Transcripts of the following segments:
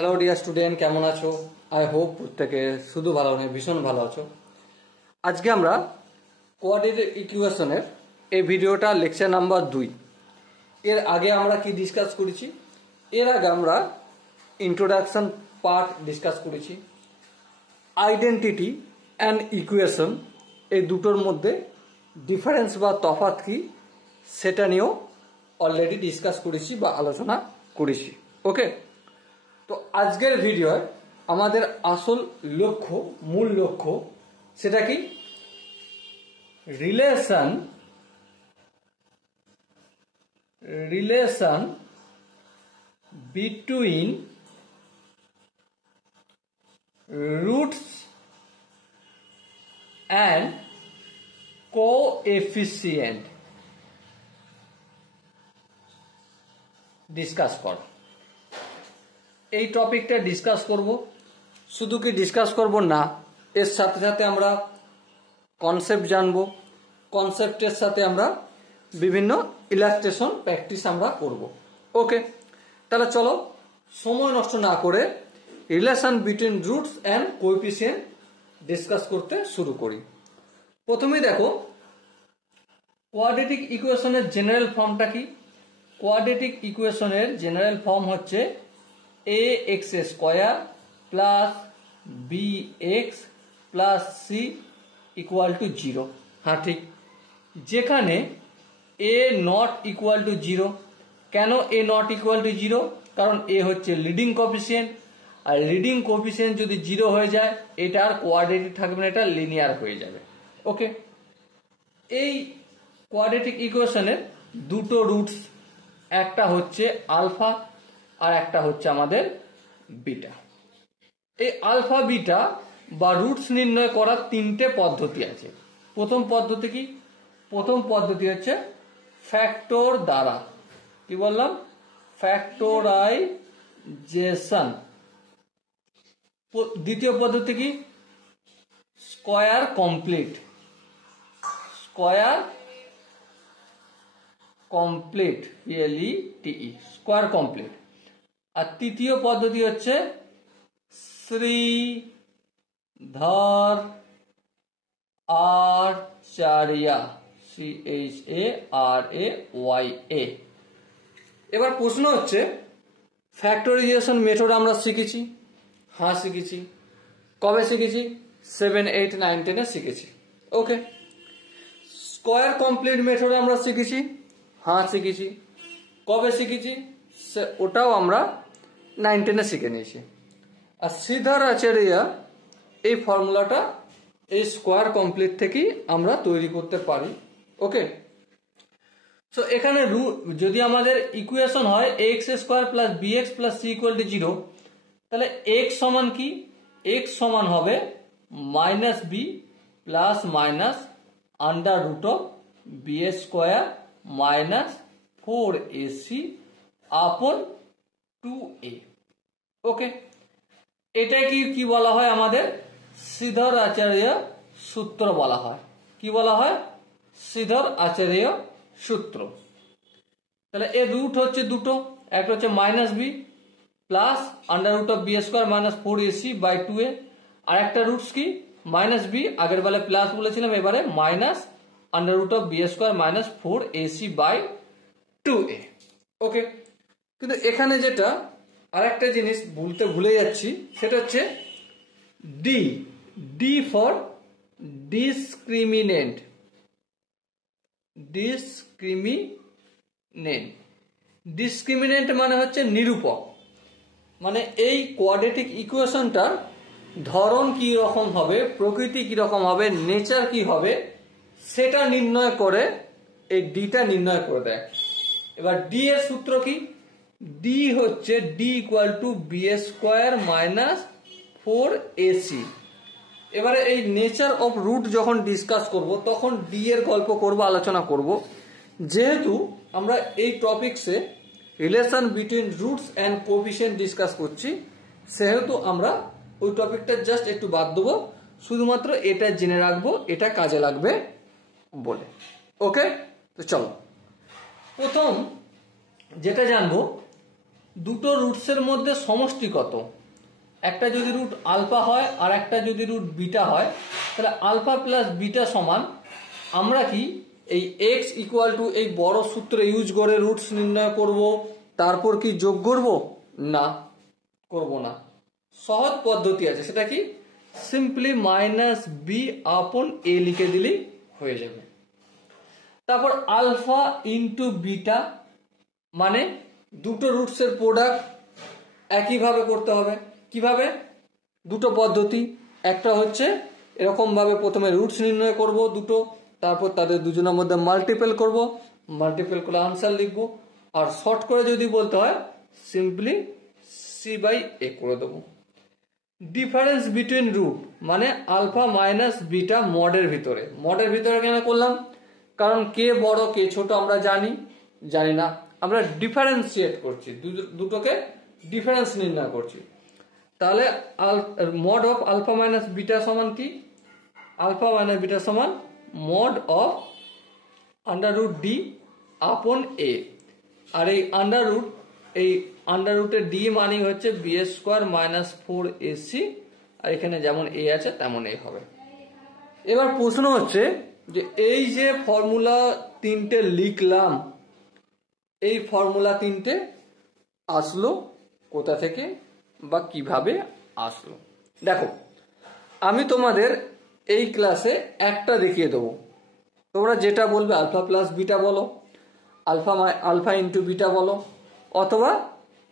Hello dear student, কেমন আছো? I hope প্রত্যেকে শুধু ভালো নয়, ভীষণ ভালো আছো। আজকে আমরা কোয়াড্রেটিক ইকুয়েশনের এই ভিডিওটা লেকচার নাম্বার 2। এর আগে আমরা কি ডিসকাস করেছি? এর আগে আমরা ইন্ট্রোডাকশন পার্ট ডিসকাস করেছি। আইডেন্টিটি অ্যান্ড ইকুয়েশন এই দুটোর মধ্যে ডিফারেন্স বা তফাৎ কি সেটা নিয়েও অলরেডি ডিসকাস করেছি বা আলোচনা করেছি। ওকে, তো আজকের ভিডিও আমাদের আসল লক্ষ্য, মূল লক্ষ্য সেটা কি? Relation between roots and coefficient discuss কর। এই টপিকটা ডিসকাস করব। শুধু কি ডিসকাস করব না, এর সাথে সাথে আমরা কনসেপ্ট জানবো। কনসেপ্টের সাথে আমরা বিভিন্ন ইলাস্ট্রেশন প্র্যাকটিস আমরা করব। ওকে, তাহলে চলো সময় নষ্ট না করে relation between roots and coefficient discuss করতে শুরু করি। প্রথমেই দেখো কোয়াড্রেটিক ইকুয়েশনের জেনারেল ফর্মটা কি? কোয়াড্রেটিক ইকুয়েশনের জেনারেল ফর্ম হচ্ছে ax square plus bx plus c equal to 0। হ্যাঁ ঠিক, যেখানে a নট ইকুয়াল টু 0। কেন a নট ইকুয়াল টু 0? কারণ a হচ্ছে লিডিং কোএফিসিয়েন্ট, আর লিডিং কোএফিসিয়েন্ট যদি 0 হয়ে যায় এটা আর কোয়াড্রেটিক থাকবে না, এটা লিনিয়ার হয়ে যাবে। ওকে, এই কোয়াড্রেটিক ইকুয়েশনের দুটো রুটস, একটা হচ্ছে আলফা আর একটা হচ্ছে আমাদের বিটা। এই আলফা বিটা বা রুটস নির্ণয় করার তিনটে পদ্ধতি আছে। প্রথম পদ্ধতি কি? প্রথম পদ্ধতি হচ্ছে ফ্যাক্টর দ্বারা। কি বললাম? ফ্যাক্টরাইজেশন। দ্বিতীয় পদ্ধতি কি? Square complete. Square complete, PLETE, square complete. আর তৃতীয় পদ্ধতি হচ্ছে শ্রীধরাচার্য, CHARAYA। এবার প্রশ্ন হচ্ছে, ফ্যাক্টরাইজেশন মেথড আমরা শিখেছি? হ্যাঁ শিখেছি। কবে শিখেছি? 7, 8, 9, 10 শিখেছি। ওকে, স্কয়ার কমপ্লিট মেথড আমরা শিখেছি? হ্যাঁ শিখেছি। কবে শিখেছি? ওটাও আমরা 9, 10 শিখে নিয়েছি। আর শ্রীধরাচার্য এই ফর্মুলাটা এই স্কয়ার কমপ্লিট থেকেই আমরা তৈরি করতে পারি। ওকে, সো এখানে যদি আমাদের ইকুয়েশন হয় ax square plus bx plus c equal to 0, তাহলে x সমান কি? x সমান হবে minus b plus minus under root of b square minus 4ac upon 2a। ওকে, এটা কি বলা হয়? আমাদের শ্রীধরাচার্য সূত্র বলা হয়। কি বলা হয়? শ্রীধরাচার্য সূত্র। তাহলে এর রুট হচ্ছে দুটো, একটা হচ্ছে minus b plus under root of b square minus 4ac by 2a, আর একটা রুটস কি? মাইনাস বি, আগের বেলায় প্লাস বলেছিলাম, এবারে minus under root of b square minus 4ac by 2a। Okay, কিন্তু এখানে যেটা আরেকটা জিনিস বলতে ভুলে যাচ্ছি, সেটা হচ্ছে D. D for discriminant. Discriminant মানে হচ্ছে নিরূপক। মানে এই কোয়াড্রেটিক ইকুয়েশনটার ধরন কি রকম হবে, প্রকৃতি কি রকম হবে, নেচার কি হবে, সেটা নির্ণয় করে এই ডিটা নির্ণয় করে দেয়। এবার ডি এর সূত্র কি? ডি হচ্ছে d equal to b square minus 4ac। এবারে এই নেচার অফ রুট যখন ডিসকাস করব তখন ডি এর গল্প করব, আলোচনা করব। যেহেতু আমরা এই টপিকসে relation between roots and coefficient discuss করছি, সেহেতু আমরা ওই টপিকটা জাস্ট একটু বাদ দেবো, শুধুমাত্র এটা জেনে রাখবো, এটা কাজে লাগবে বলে। ওকে, তো চলো প্রথম যেটা জানবো দুটো রুটসের মধ্যে সমষ্টি কত। একটা যদি রুট আলফা হয় আর একটা যদি রুট বিটা হয়, তাহলে আলফা প্লাস বিটা সমান, আমরা কি এই এক্স ইকুয়াল টু এই বড় সূত্র ইউজ করে রুটস নির্ণয় করব, তারপর কি যোগ করব? না, করব না। সহজ পদ্ধতি আছে, সেটা কি, সিম্পলি মাইনাস বি আপন এ লিখে দিলেই হয়ে যাবে। তারপর আলফা ইন্টু বিটা মানে দুটো রুটসের প্রোডাক্ট একইভাবে করতে হবে। কিভাবে? দুটো পদ্ধতি। একটা হচ্ছে এরকম ভাবে প্রথমে রুটস নির্ণয় করব দুটো, তারপর তাদের দুজনের মধ্যে মাল্টিপল করব, মাল্টিপল করে আনসার লিখবো। আর শর্ট করে যদি বলতে হয় সিম্পলি সি বাই এ করে দেবো। ডিফারেন্স বিটুইন রুট মানে আলফা মাইনাস বিটা মডের ভিতরে। মডের ভিতরে কেন করলাম? কারণ কে বড় কে ছোট আমরা জানি না, আমরা ডিফারেন্সিয়েট করছি, দুটোকে ডিফারেন্স নির্ণয় করছি। তাহলে mod of alpha minus beta সমান কি? আলফা মাইনাস বিটা সমান mod of under root d upon a. আর এই আন্ডার রুটের ডি মানে হচ্ছে বি স্কোয়ার মাইনাস 4ac, আর এখানে যেমন এ আছে তেমন এ হবে। এবার প্রশ্ন হচ্ছে যে এই যে ফর্মুলা তিনটে লিখলাম, এই ফর্মুলা তিনটে আসলো কোথা থেকে বা কিভাবে আসলো? দেখো, আমি তোমাদের এই ক্লাসে একটা দেখিয়ে দেবো, তোমরা যেটা বলবে আলফা প্লাস বিটা বলো, আলফা ইন্টু বিটা বলো, অথবা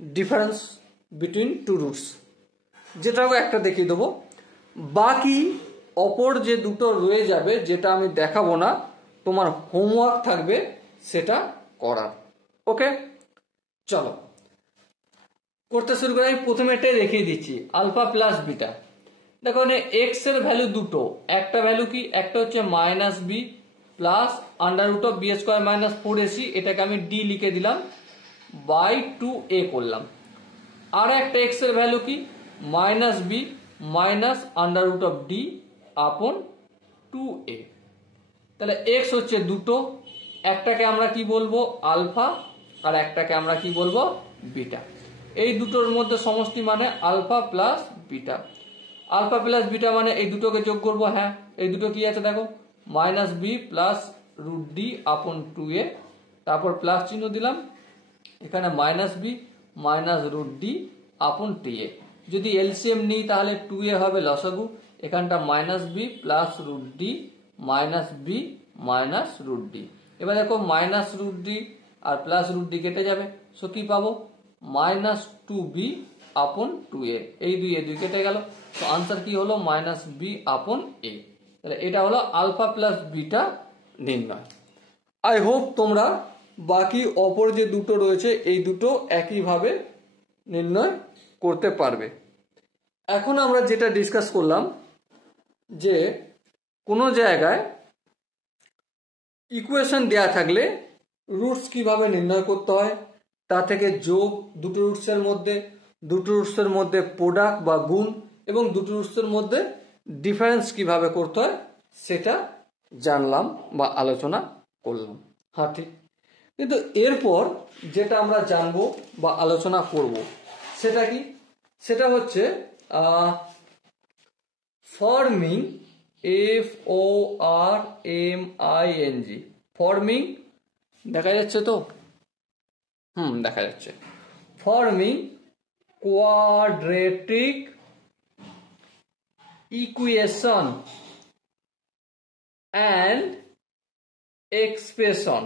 ডিফারেন্স বিটুইন টু রুটস, যেটাও একটা দেখিয়ে দেবো। বাকি অপর যে দুটো রয়ে যাবে যেটা আমি দেখাবো না, তোমার হোমওয়ার্ক থাকবে সেটা করার। ওকে, চলো করতে শুরু করে। আমি প্রথমে এটাই দেখিয়ে দিচ্ছি, আলফা প্লাস বিটা। দেখো এক্স এর ভ্যালু দুটো, একটা ভ্যালু কি, একটা হচ্ছে minus b plus under root of b square minus 4ac, এটাকে আমি ডি লিখে দিলাম, বাই 2a করলাম। আর একটা এক্স এর ভ্যালু কি, minus b minus under root of d upon 2a। তাহলে এক্স হচ্ছে দুটো, একটাকে আমরা কি বলবো আলফা, আর একটাকে আমরা কি বলবো বিটা। এই দুটোর মধ্যে সমষ্টি মানে alpha plus beta. Alpha plus beta মানে এই দুটোকে যোগ করবো। হ্যাঁ, এই দুটো কি আছে দেখো, minus b plus root d upon 2a, তারপর প্লাস চিহ্ন দিলাম, এখানে minus b minus root d upon 2a। যদি এলসিএম নিই তাহলে 2a হবে লসাগু, এখানটা minus b plus root d minus b minus root d. এবার দেখো মাইনাস রুট ডি আর প্লাস রুট ডি কেটে যাবে, সো কি পাবো, মাইনাস 2b আপন 2a। এই দুই কেটে গেল, তো আনসার কি হলো, মাইনাস বি আপন এ। তাহলে এটা হলো আলফা প্লাস বিটা নির্ণয়। আই হোপ তোমরা বাকি অপর যে দুটো রয়েছে এই দুটো একইভাবে নির্ণয় করতে পারবে। এখন আমরা যেটা ডিসকাস করলাম যে কোনো জায়গায় ইকুয়েশন দেয়া থাকলে রুটস কিভাবে নির্ণয় করতে হয়, তা থেকে যোগ, দুটো রুটসের মধ্যে প্রোডাক্ট বা গুণ, এবং দুটো রুটসের মধ্যে ডিফারেন্স কিভাবে করতে হয় সেটা জানলাম বা আলোচনা করলাম। হ্যাঁ ঠিক, কিন্তু এরপর যেটা আমরা জানবো বা আলোচনা করব সেটা কি, সেটা হচ্ছে ফর্মিং, FORMING, ফর্মিং, দেখা যাচ্ছে তো? দেখা যাচ্ছে। Forming quadratic equation and expression,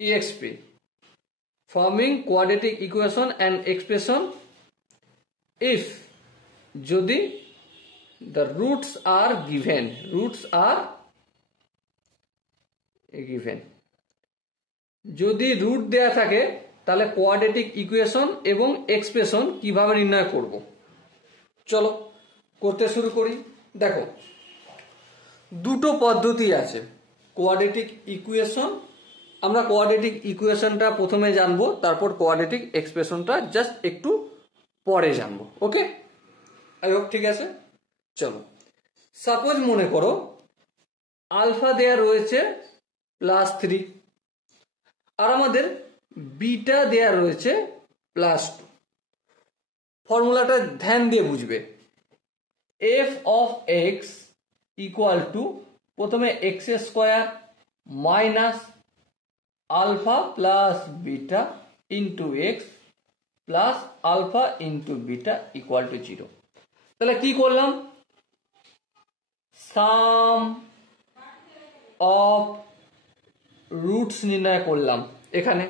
EXP, forming quadratic equation and expression if যদি the roots are given, যদি রুট দেয়া থাকে তাহলে কোয়াড্রেটিক ইকুয়েশন এবং এক্সপ্রেশন কিভাবে নির্ণয় করব, চলো করতে শুরু করি। দেখো দুটো পদ্ধতি আছে কোয়াড্রেটিক ইকুয়েশন, আমরা কোয়াড্রেটিক ইকুয়েশনটা প্রথমে জানবো, তারপর কোয়াড্রেটিক এক্সপ্রেশনটা জাস্ট একটু পরে জানবো। ওকে, আই হোপ ঠিক আছে। চলো, সাপোজ মনে করো আলফা দেয়া রয়েছে +3, আর আমাদের বিটা দেয়া রয়েছে +2। ফর্মুলাটা ধ্যান দিয়ে বুঝবে। F of x equal to প্রথমে x square minus alpha plus beta into x plus alpha into beta equal to 0। তাহলে কি করলাম, সাম অফ রুটস নির্ণয় করলাম এখানে,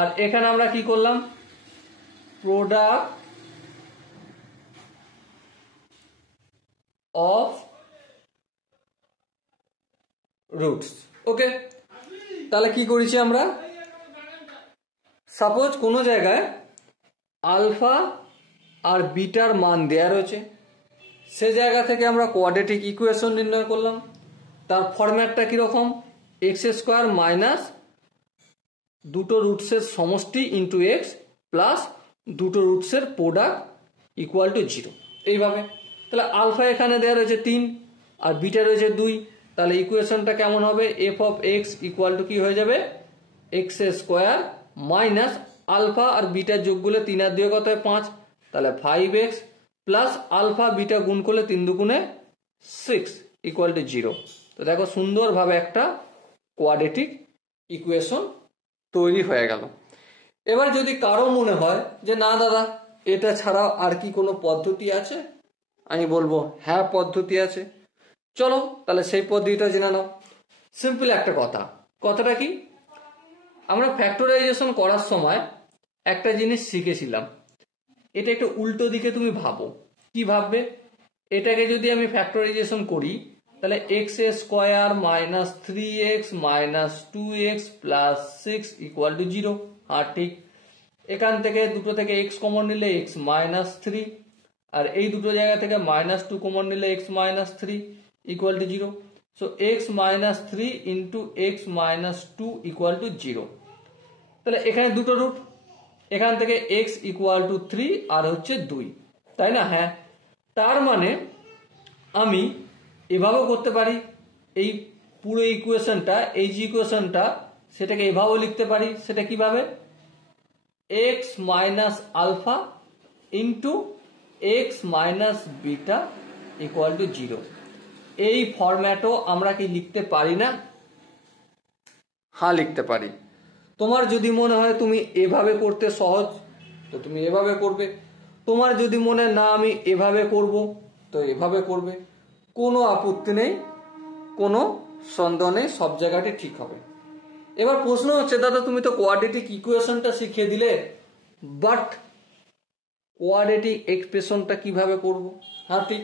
আর এখানে আমরা কি করলাম, প্রোডাক্ট অফ রুটস। ওকে, তাহলে কি করেছি আমরা, সাপোজ কোনো জায়গায় আলফা আর বিটার মান দেয়া রয়েছে, সে জায়গা থেকে আমরা কোয়াড্রেটিক ইকুয়েশন নির্ণয় করলাম। তার ফরম্যাটটা কিরকম, এক্স স্কোয়ার মাইনাস দুটো রুটসের সমষ্টি ইন্টু এক্স প্লাস দুটো রুটসের প্রোডাক্ট ইকুয়াল টু 0, এইভাবে। তাহলে আলফা এখানে দেওয়া রয়েছে 3 আর বিটা রয়েছে 2, তাহলে ইকুয়েশনটা কেমন হবে, F of x equal to কি হয়ে যাবে, এক্স স্কোয়ার মাইনাস আলফা আর বিটার যোগ করলে 3 আর 2 কত হয় 5, তাহলে 5x প্লাস আলফা বিটা গুণ করলে 3 দুগুণে 6 ইকুয়াল টু 0। তো দেখো সুন্দরভাবে একটা কোয়াড্রেটিক ইকুয়েশন তৈরি হয়ে গেল। এবার যদি কারো মনে হয় যে না দাদা এটা ছাড়াও আর কি কোনো পদ্ধতি আছে, আমি বলবো হ্যাঁ পদ্ধতি আছে, চলো তাহলে সেই পদ্ধতিটা জেনে নাও। সিম্পল একটা কথাটা কি, আমরা ফ্যাক্টরাইজেশন করার সময় একটা জিনিস শিখেছিলাম, এটা একটু উল্টো দিকে তুমি ভাবো। কি ভাববে, এটাকে যদি আমি ফ্যাক্টরাইজেশন করি তাহলে x square minus 3x minus 2x plus 6 equal to 0। আর ঠিক এখান থেকে দুটো থেকে এক্স কমন নিলে এক্স মাইনাস 3, আর এই দুটো জায়গা থেকে -2 কমন নিলে x minus 3 equal to 0। So x minus 3 into x minus 2 equal to 0। তাহলে এখানে দুটো রুট, এখান থেকে এক্স ইকুয়াল টু 3 আর হচ্ছে 2, তাই না? হ্যাঁ, তার মানে আমি এভাবেও করতে পারি, এই পুরো ইকুয়েশনটা, এই যে ইকুয়েশনটা সেটাকে এভাবেও লিখতে পারি। সেটা কিভাবে, x minus alpha into x minus beta equal to 0। এই ফরম্যাটও আমরা কি লিখতে পারি না? হ্যাঁ লিখতে পারি। তোমার যদি মনে হয় তুমি এভাবে করতে সহজ তো তুমি এভাবে করবে, তোমার যদি মনে না আমি এভাবে করব তো এভাবে করবে, কোনো আপত্তি নেই, কোনো সন্দেহ নেই, সব জায়গাটি ঠিক হবে। এবার প্রশ্ন হচ্ছে দাদা তুমি তো কোয়াড্রেটিক ইকুয়েশনটা শিখিয়ে দিলে, বাট কোয়াড্রেটিক এক্সপ্রেশনটা কিভাবে করব? হ্যাঁ ঠিক,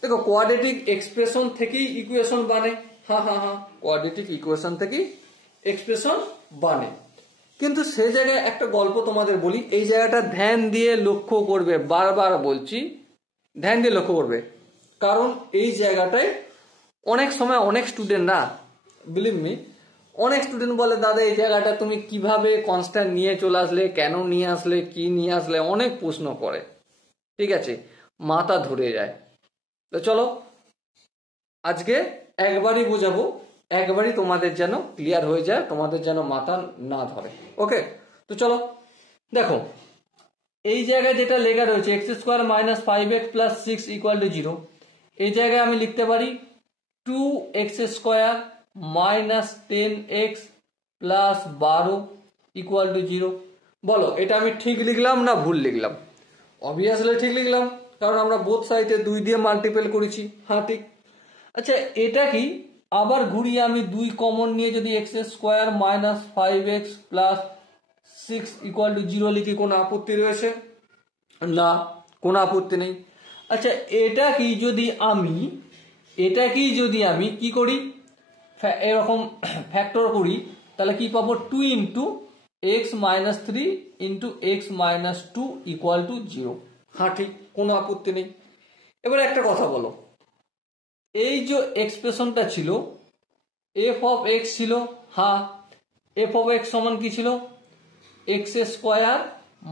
দেখো কোয়াড্রেটিক এক্সপ্রেশন থেকেই ইকুয়েশন বানে। হ্যাঁ, কোয়াড্রেটিক ইকুয়েশন থেকেই এক্সপ্রেশন বানে। কিন্তু সে জায়গায় একটা গল্প তোমাদের বলি, এই জায়গাটা ধ্যান দিয়ে লক্ষ্য করবে, বারবার বলছি ধ্যান দিয়ে লক্ষ্য করবে, কারণ এই জায়গাটায় অনেক সময় অনেক স্টুডেন্ট না, বিলিভ মি, অনেক স্টুডেন্ট বলে দাদা এই জায়গাটা তুমি কিভাবে কনস্ট্যান্ট নিয়ে চলে আসলে, কেন নিয়ে আসলে, কি নিয়ে আসলে, অনেক প্রশ্ন করে। ঠিক আছে, মাথা ধরে যায়। তো চলো আজকে একবারই বোঝাবো, একবারই তোমাদের যেন ক্লিয়ার হয়ে যায়, তোমাদের যেন মাথা না ধরে। ওকে, তো চলো দেখো এই জায়গায় যেটা লেখা রয়েছে x square minus 5x plus 6 equal to 0, এই জায়গায় আমি লিখতে পারি 2x square minus 10x plus 12 equal to 0। বলো এটা আমি ঠিক লিখলাম না ভুল লিখলাম? অবভিয়াসলি ঠিক লিখলাম, কারণ আমরা বোথ সাইডে 2 দিয়ে মাল্টিপল করেছি। হ্যাঁ ঠিক। আচ্ছা এটা কি, আবার ঘুরিয়ে আমি 2 কমন নিয়ে যদি x square minus 5x plus 6 equal to 0 লিখি, কোনো আপত্তি রয়েছে? না, কোনো আপত্তি নেই। আচ্ছা এটা কি যদি আমি কি করি, এরকম ফ্যাক্টর করি, তাহলে কি পাবো, 2 into x minus 3 into x minus 2 equal to 0। হ্যাঁ ঠিক, কোনো আপত্তি নেই। এবার একটা কথা বলো, এই যে এক্সপ্রেশনটা ছিল এফ অফ এক্স ছিল, হ্যাঁ এফ অফ এক্স সমান কি ছিল, x square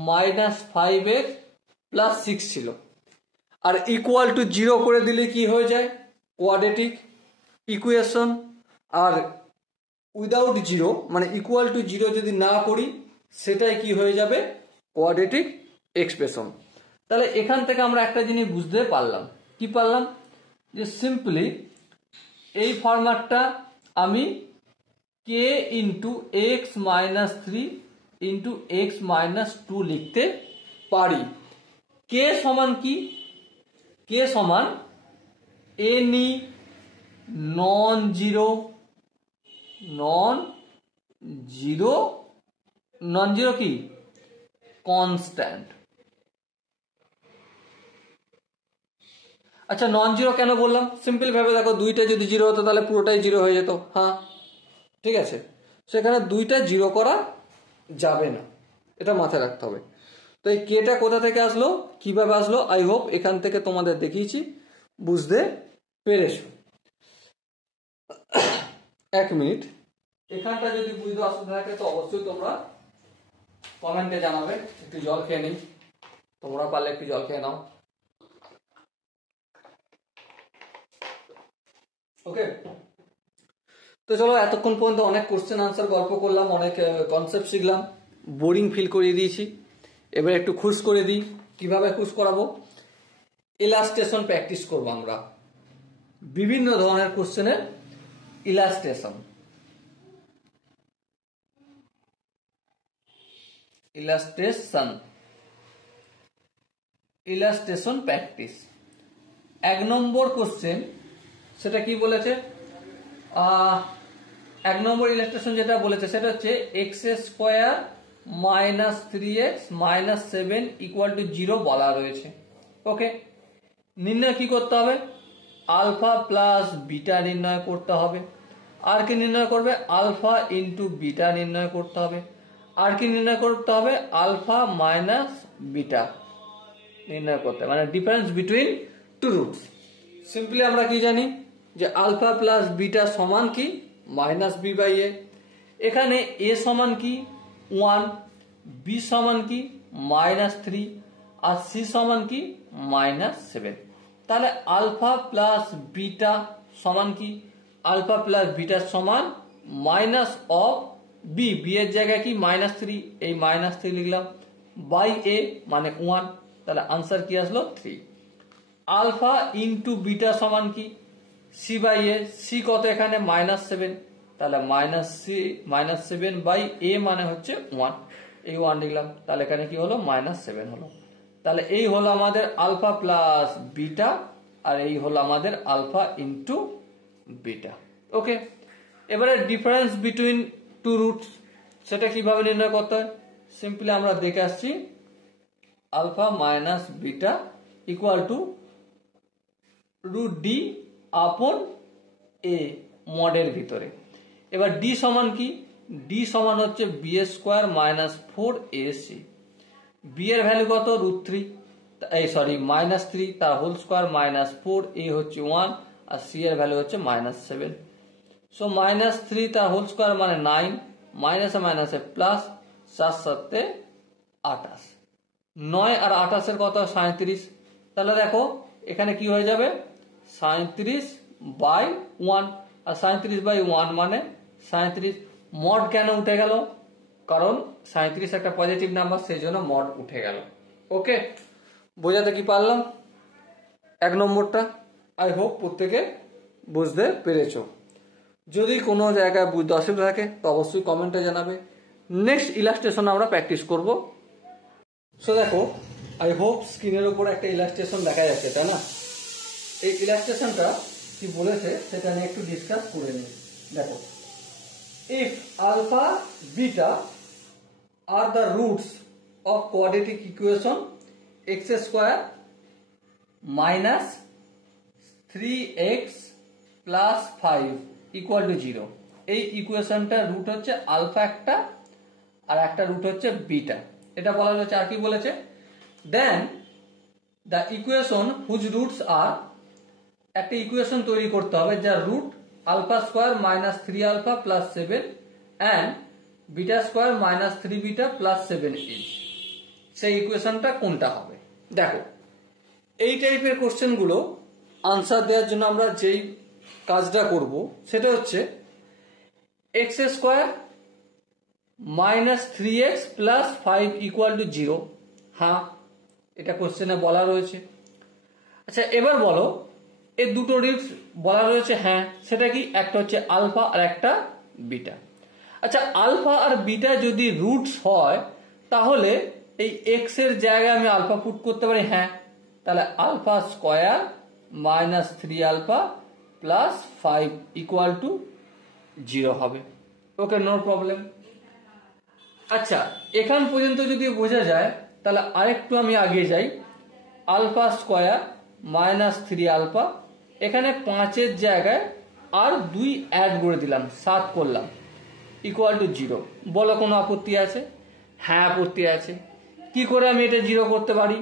minus 5x plus 6 ছিল, আর ইকুয়াল টু 0 করে দিলে কি হয়ে যায়, কোয়াড্রেটিক ইকুয়েশন। আর উইদাউট 0 মানে ইকুয়াল টু 0 যদি না করি সেটাই কি হয়ে যাবে, কোয়াড্রেটিক এক্সপ্রেশন। তাহলে এখান থেকে আমরা একটা জিনিস বুঝতে পারলাম, কি পারলাম, যে সিম্পলি এই ফরম্যাটটা আমি k into x minus three into x minus two লিখতে পারি। কে সমান কি, কে সমান এনি নন জিরো কি কনস্ট্যান্ট। আচ্ছা নন জিরো কেন বললাম, সিম্পল ভেবে দেখো, দুইটা যদি জিরো হতো তাহলে পুরোটাই জিরো হয়ে যেত। হ্যাঁ ঠিক আছে, সেখানে দুইটা জিরো করা যাবে না, এটা মাথায় রাখতে হবে। তো এই কেটা কোথা থেকে আসলো, কিভাবে আসলো, আই হোপ এখান থেকে তোমাদের দেখিয়েছি, বুঝতে পেরেছ। এক মিনিট, এখানটা যদি বুঝতে অসুবিধা থাকে তো অবশ্যই তোমরা কমেন্টে জানাবে। একটু জল খেয়ে নিই, তোমরা পারলে একটু জল খেয়ে নাও। ওকে, তো চলো এতক্ষণ পর্যন্ত অনেক কোশ্চেন আনসার গল্প করলাম, অনেক কনসেপ্ট শিখলাম, বোরিং ফিল করিয়ে দিয়েছি। এবার একটু খুশ করে দিই। কিভাবে খুশ করাবো, ইলাস্ট্রেশন প্র্যাকটিস করবো আমরা, বিভিন্ন ধরনের কোশ্চেনের ইলাস্ট্রেশন প্র্যাকটিস। এক নম্বর কোশ্চেন, সেটা কি বলেছে, এক নম্বর ইলাস্ট্রেশন যেটা বলেছে সেটা হচ্ছে x square minus three x minus seven equal to zero বলা রয়েছে। ওকে, নির্ণয় কি করতে হবে, আলফা প্লাস বিটা নির্ণয় করতে হবে। আর কি নির্ণয় করবে, আলফা ইন্টু বিটা নির্ণয় করতে হবে। আর কি নির্ণয় করতে হবে, আলফা মাইনাস বিটা নির্ণয় করতে হবে, মানে difference between two roots. Simply আমরা কি জানি যে আলফা প্লাস বিটা সমান কি মাইনাস বি বাই এ। এখানে এ সমান কি 1, বি সমান কি মাইনাস থ্রি, আর সি সমান কি মাইনাস সেভেন। তাহলে আলফা প্লাস বিটা সমান কি, আলফা প্লাস বিটা সমান মাইনাস অফ বি, বি এর জায়গায় কি মাইনাস থ্রি, এই মাইনাস থ্রি লিখলাম, বাই এ মানে 1, তাহলে আনসার কি আসলো 3। আলফা ইন্টু বিটা সমান কি সি বাই এ, সি কত এখানে মাইনাস সেভেন, তাহলে মাইনাস সেভেন বাই এ মানে হচ্ছে 1, এই 1 লিখলাম, তাহলে এখানে কি হলো মাইনাস সেভেন হলো। তাহলে এই হলো আমাদের আলফা প্লাস বিটা, আর এই হলো আমাদের আলফা ইন্টু বিটা। ওকে, এবারে ডিফারেন্স বিটুইন টু রুটস, সেটা কিভাবে নির্ণয় করতে হয়, সিম্পলি আমরা দেখে আসছি, alpha minus beta equal to root d upon a মডের ভিতরে। এবার ডি সমান কি, ডি সমান হচ্ছে b square minus four a c. বি এর ভ্যালু কত রুট থ্রি, মাইনাস থ্রি, তার whole square minus four, a হচ্ছে 1, আর সি এর ভ্যালু হচ্ছে minus seven. So minus three তার হোল স্কোয়ার মানে 9, মাইনাসে মাইনাসে প্লাস, 7 7 28, 9 আর 28 কত 37। তাহলে দেখো এখানে কি হয়ে যাবে 37/1, আর 37/1 মানে 37। মড কেন উঠে গেল, কারণ 37 একটা পজিটিভ নাম্বার, সেই জন্য মড উঠে গেল। ওকে, বোঝাতে কি পারলাম এক নম্বরটা, আই হোপ প্রত্যেকে বুঝতে পেরেছ। যদি কোনো জায়গায় বুঝতে অসুবিধা থাকে তো অবশ্যই কমেন্টে জানাবে। নেক্সট ইলাস্ট্রেশন আমরা প্র্যাকটিস করব। সো দেখো, আই হোপ স্ক্রিনের উপর একটা ইলাস্ট্রেশন দেখা যাচ্ছে, তাই না? এই ইলাস্ট্রেশনটা কি বলেছে সেটা নিয়ে একটু ডিসকাস করে নিই। দেখো, if alpha beta are the roots of quadratic equation x square minus 3x plus 5 equal to 0, এই ইকুয়েশনটার রুট হচ্ছে আলফা একটা, আর একটা রুট হচ্ছে বিটা, এটা বলা হচ্ছে। আর কি বলেছে, then the equation whose roots are, একটা ইকুয়েশন তৈরি করতে হবে যার root alpha square minus 3 alpha plus 7 and beta square minus 3 beta plus 7 is. সেই ইকুয়েশনটা কোনটা হবে? দেখো, এই টাইপের কোশ্চেনগুলো আনসার দেওয়ার জন্য আমরা যেই কাজটা করব সেটা হচ্ছে x square -3x plus 5 equal to 0। হ্যাঁ, এটা কোশ্চেনে বলা রয়েছে। আচ্ছা এবার বলো, এই দুটো রুটস বলা রয়েছে। হ্যাঁ, সেটা কি? একটা হচ্ছে আলফা আর একটা বিটা। আচ্ছা, আলফা আর বিটা যদি রুটস হয় তাহলে এই এক্স এর জায়গায় আমি আলফা পুট করতে পারি। হ্যাঁ, তাহলে alpha square -3 alpha plus 5 equal to 0 হবে। Okay, no problem. আচ্ছা, এখান পর্যন্ত যদি বোঝা যায় তাহলে আরেকটু আমি আগে যাই। আলফা স্কোয়ার -3 আলফা, এখানে 5-এর জায়গায় আর 2 অ্যাড করে দিলাম, 7 করলাম, ইকুয়াল টু 0। বলো কোনো আপত্তি আছে? হ্যাঁ, আপত্তি আছে। কি করে আমি এটা 0 করতে পারি?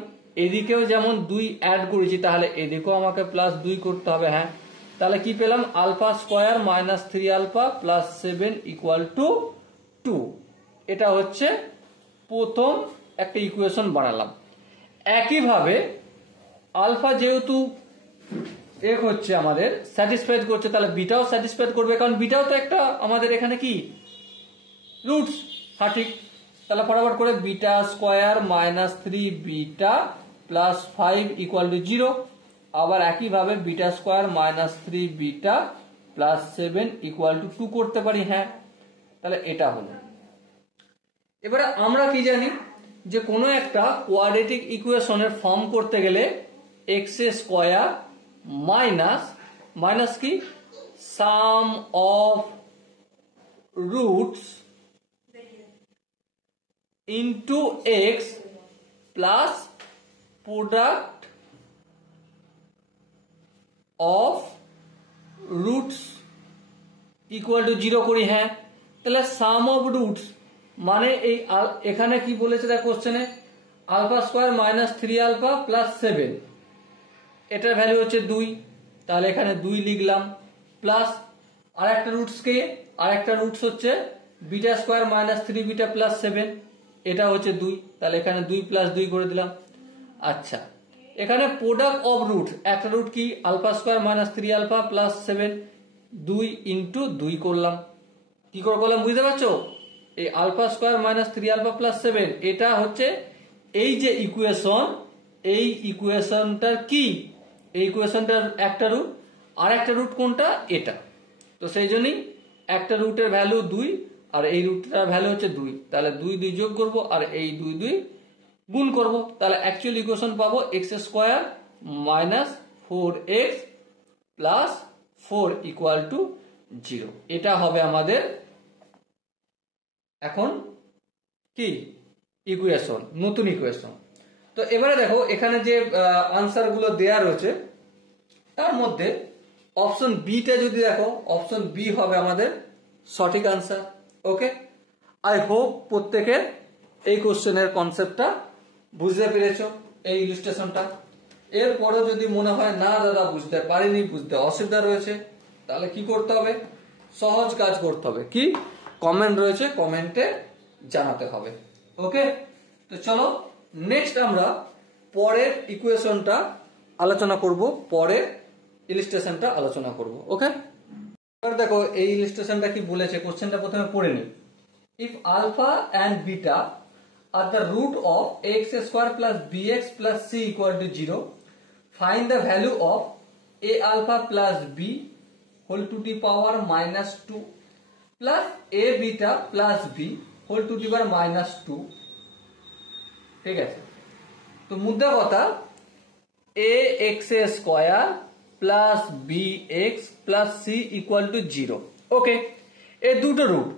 এদিকেও যেমন 2 অ্যাড করেছি, তাহলে এদিকেও আমাকে +2 করতে হবে। হ্যাঁ, তাহলে কি পেলাম? Alpha square -3 alpha plus 7 equal to 2। এটা হচ্ছে প্রথম একটা ইকুয়েশন বানালাম। একইভাবে আলফা যেহেতু এক হচ্ছে আমাদের স্যাটিসফাইড করছে, তাহলে বিটাও স্যাটিসফাইড করবে, কারণ বিটাও তো একটা আমাদের এখানে কি রুটস। হ্যাঁ ঠিক। তাহলে ফটাফট করে beta square -3 beta plus 5 equal to 0। আবার একইভাবে beta square -3 beta plus 7 equal to 2 করতে পারি। হ্যাঁ, তাহলে এটা হলো। এবারে আমরা কি জানি যে কোনো একটা কোয়াড্রেটিক ইকুয়েশনের ফর্ম করতে গেলে এক্স স্কোয়ার মাইনাস কি sum of roots into x plus product of roots equal to 0 করি। হ্যাঁ, তাহলে সাম অফ রুটস মানে এই এখানে কি বলেছে দেখ কোশ্চেনে, আলফা স্কোয়ার -3 আলফা প্লাস 7, এটার ভ্যালু হচ্ছে 2। তাহলে এখানে 2 লিখলাম, প্লাস আরেকটা রুটসকে, আরেকটা রুটস হচ্ছে বিটা স্কোয়ার -3 বিটা প্লাস 7, এটা হচ্ছে 2। তাহলে এখানে 2 প্লাস 2 করে দিলাম। আচ্ছা, এখানে প্রোডাক্ট অফ রুট, একটা রুট কি alpha square -3 alpha plus 7, 2 into 2 করলাম। কি করে করলাম বুঝতে পারছো? এই আলফা স্কোয়ার -3 আলফা প্লাস 7, এটা হচ্ছে এই যে ইকুয়েশন, এই ইকুয়েশনটার কি, এই ইকুয়েশনটার একটা রুট, আর একটা রুট কোনটা? এটা। তো সেই জন্যই একটা রুটের ভ্যালু 2 আর এই রুটটার ভ্যালু হচ্ছে 2। তাহলে 2 2 যোগ করব আর এই 2 2 গুণ করব, তাহলে অ্যাকচুয়াল ইকুয়েশন পাবো x square -4x plus 4 equal to 0। এটা হবে আমাদের এখন কি ইকুয়েশন, নতুন ইকুয়েশন। তো এবারে দেখো এখানে যে আনসার গুলো দেয়া রয়েছে তার মধ্যে অপশন বিটা যদি দেখো, অপশন বি হবে আমাদের সঠিক আনসার। ওকে, আই হোপ প্রত্যেকের এই কোশ্চেনের কনসেপ্টটা বুঝতে পেরেছো, এই ইলাস্ট্রেশনটা। এরপরও যদি মনে হয় না দাদা বুঝতে পারিনি, বুঝতে অসুবিধা রয়েছে, তাহলে কি করতে হবে? সহজ কাজ করতে হবে। কি কমেন্ট রয়েছে, কমেন্টে জানাতে হবে। ওকে, তো চলো নেক্সট আমরা পরের ইকুয়েশনটা আলোচনা করব, পরের ইলাস্ট্রেশনটা আলোচনা করব। ওকে, এবার দেখো এই ইলাস্ট্রেশনটা কি বলেছে, কোশ্চেনটা প্রথমে পড়ে নিই। If alpha and beta are the root of x square plus bx plus c equal to 0, find the value of a alpha plus b whole to the power -2 plus a beta plus b whole to the power -2। ঠিক আছে, তো মুদ্রা কথা a x square plus bx plus c equal to 0। Okay, এই দুটো root,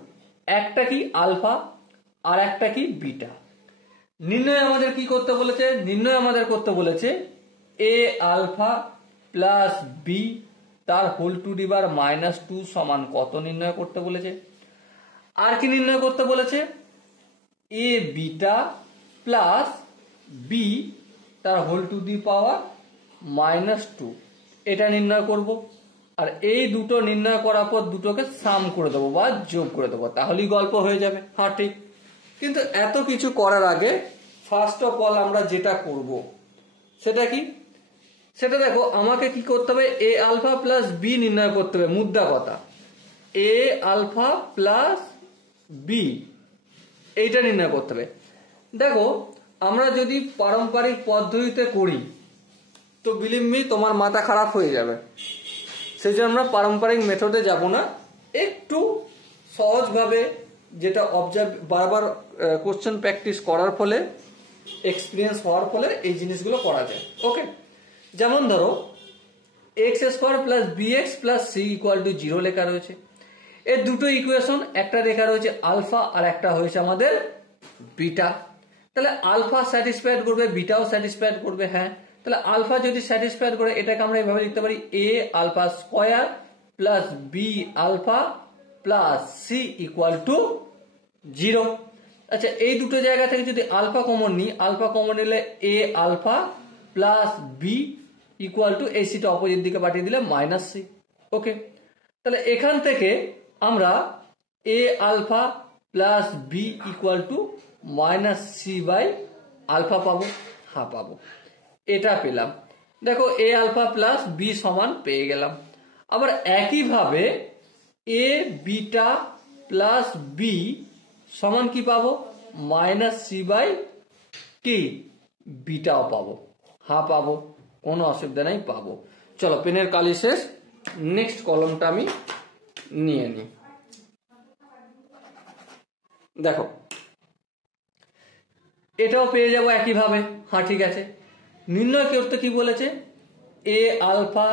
একটা কি alpha আর একটা কি বিটা। নির্ণয় আমাদের কি করতে বলেছে? নির্ণয় আমাদের করতে বলেছে a আলফা প্লাস b তার হোল টু দি পাওয়ার -2 সমান কত নির্ণয় করতে বলেছে। আর কি নির্ণয় করতে বলেছে? a বিটা প্লাস b তার হোল টু দি পাওয়ার -2, এটা নির্ণয় করব। আর এই দুটো নির্ণয় করার পর দুটোকে সাম করে দেবো বা যোগ করে দেবো, তাহলেই গল্প হয়ে যাবে। হ্যাঁ ঠিক, কিন্তু এত কিছু করার আগে ফার্স্ট অফ অল আমরা যেটা করব সেটা কি, সেটা দেখো আমাকে কি করতে হবে, এ আলফা প্লাস বি নির্ণয় করতে হবে। মুদ্রা কথা এ আলফা প্লাস বি এইটা নির্ণয় করতে হবে। দেখো আমরা যদি পারম্পরিক পদ্ধতিতে করি তো বিলিভ মি তোমার মাথা খারাপ হয়ে যাবে, সেই জন্য আমরা পারম্পরিক মেথডে যাব না, একটু সহজভাবে যেটা অবজার্ভ বারবার কোশ্চেন প্র্যাকটিস করার ফলে এক্সপিরিয়েন্স হওয়ার ফলে এই জিনিসগুলো করা যায়। ওকে, যেমন ধরো x square plus b x plus c equal to 0 লেখা রয়েছে। এর দুটো ইকুয়েশন, একটা লেখা রয়েছে আলফা আর একটা হয়েছে আমাদের বিটা। তাহলে আলফা স্যাটিসফাইড করবে, বিটাও স্যাটিসফাইড করবে। হ্যাঁ, তাহলে আলফা যদি স্যাটিসফাইড করে এটাকে আমরা এভাবে লিখতে পারি a alpha square plus b alpha plus c equal to 0। আচ্ছা, এই দুটো জায়গা থেকে যদি আলফা কমন নিই, আলফা কমন নিলে a alpha plus b equal to এই সিটা অপোজিট দিকে পাঠিয়ে দিলে মাইনাস সি। ওকে, তাহলে এখান থেকে আমরা a alpha plus b equal to minus c by alpha পাবো। হ্যাঁ পাবো, এটা পেলাম। দেখো এ আলফা প্লাস বি সমান পেয়ে গেলাম। আবার একইভাবে এ বিটা প্লাস বি সমান কি পাবো, মাইনাস সি বাই কি বিটাও পাবো। হ্যাঁ পাবো, কোনো অসুবিধা নেই, পাবো। চলো পেনের কালি শেষ, নেক্সট কলমটা আমি নিয়ে নিই। দেখো এটাও পেয়ে যাবো একইভাবে। হ্যাঁ ঠিক আছে, নির্ণয় করতে কি বলেছে, এ আলফা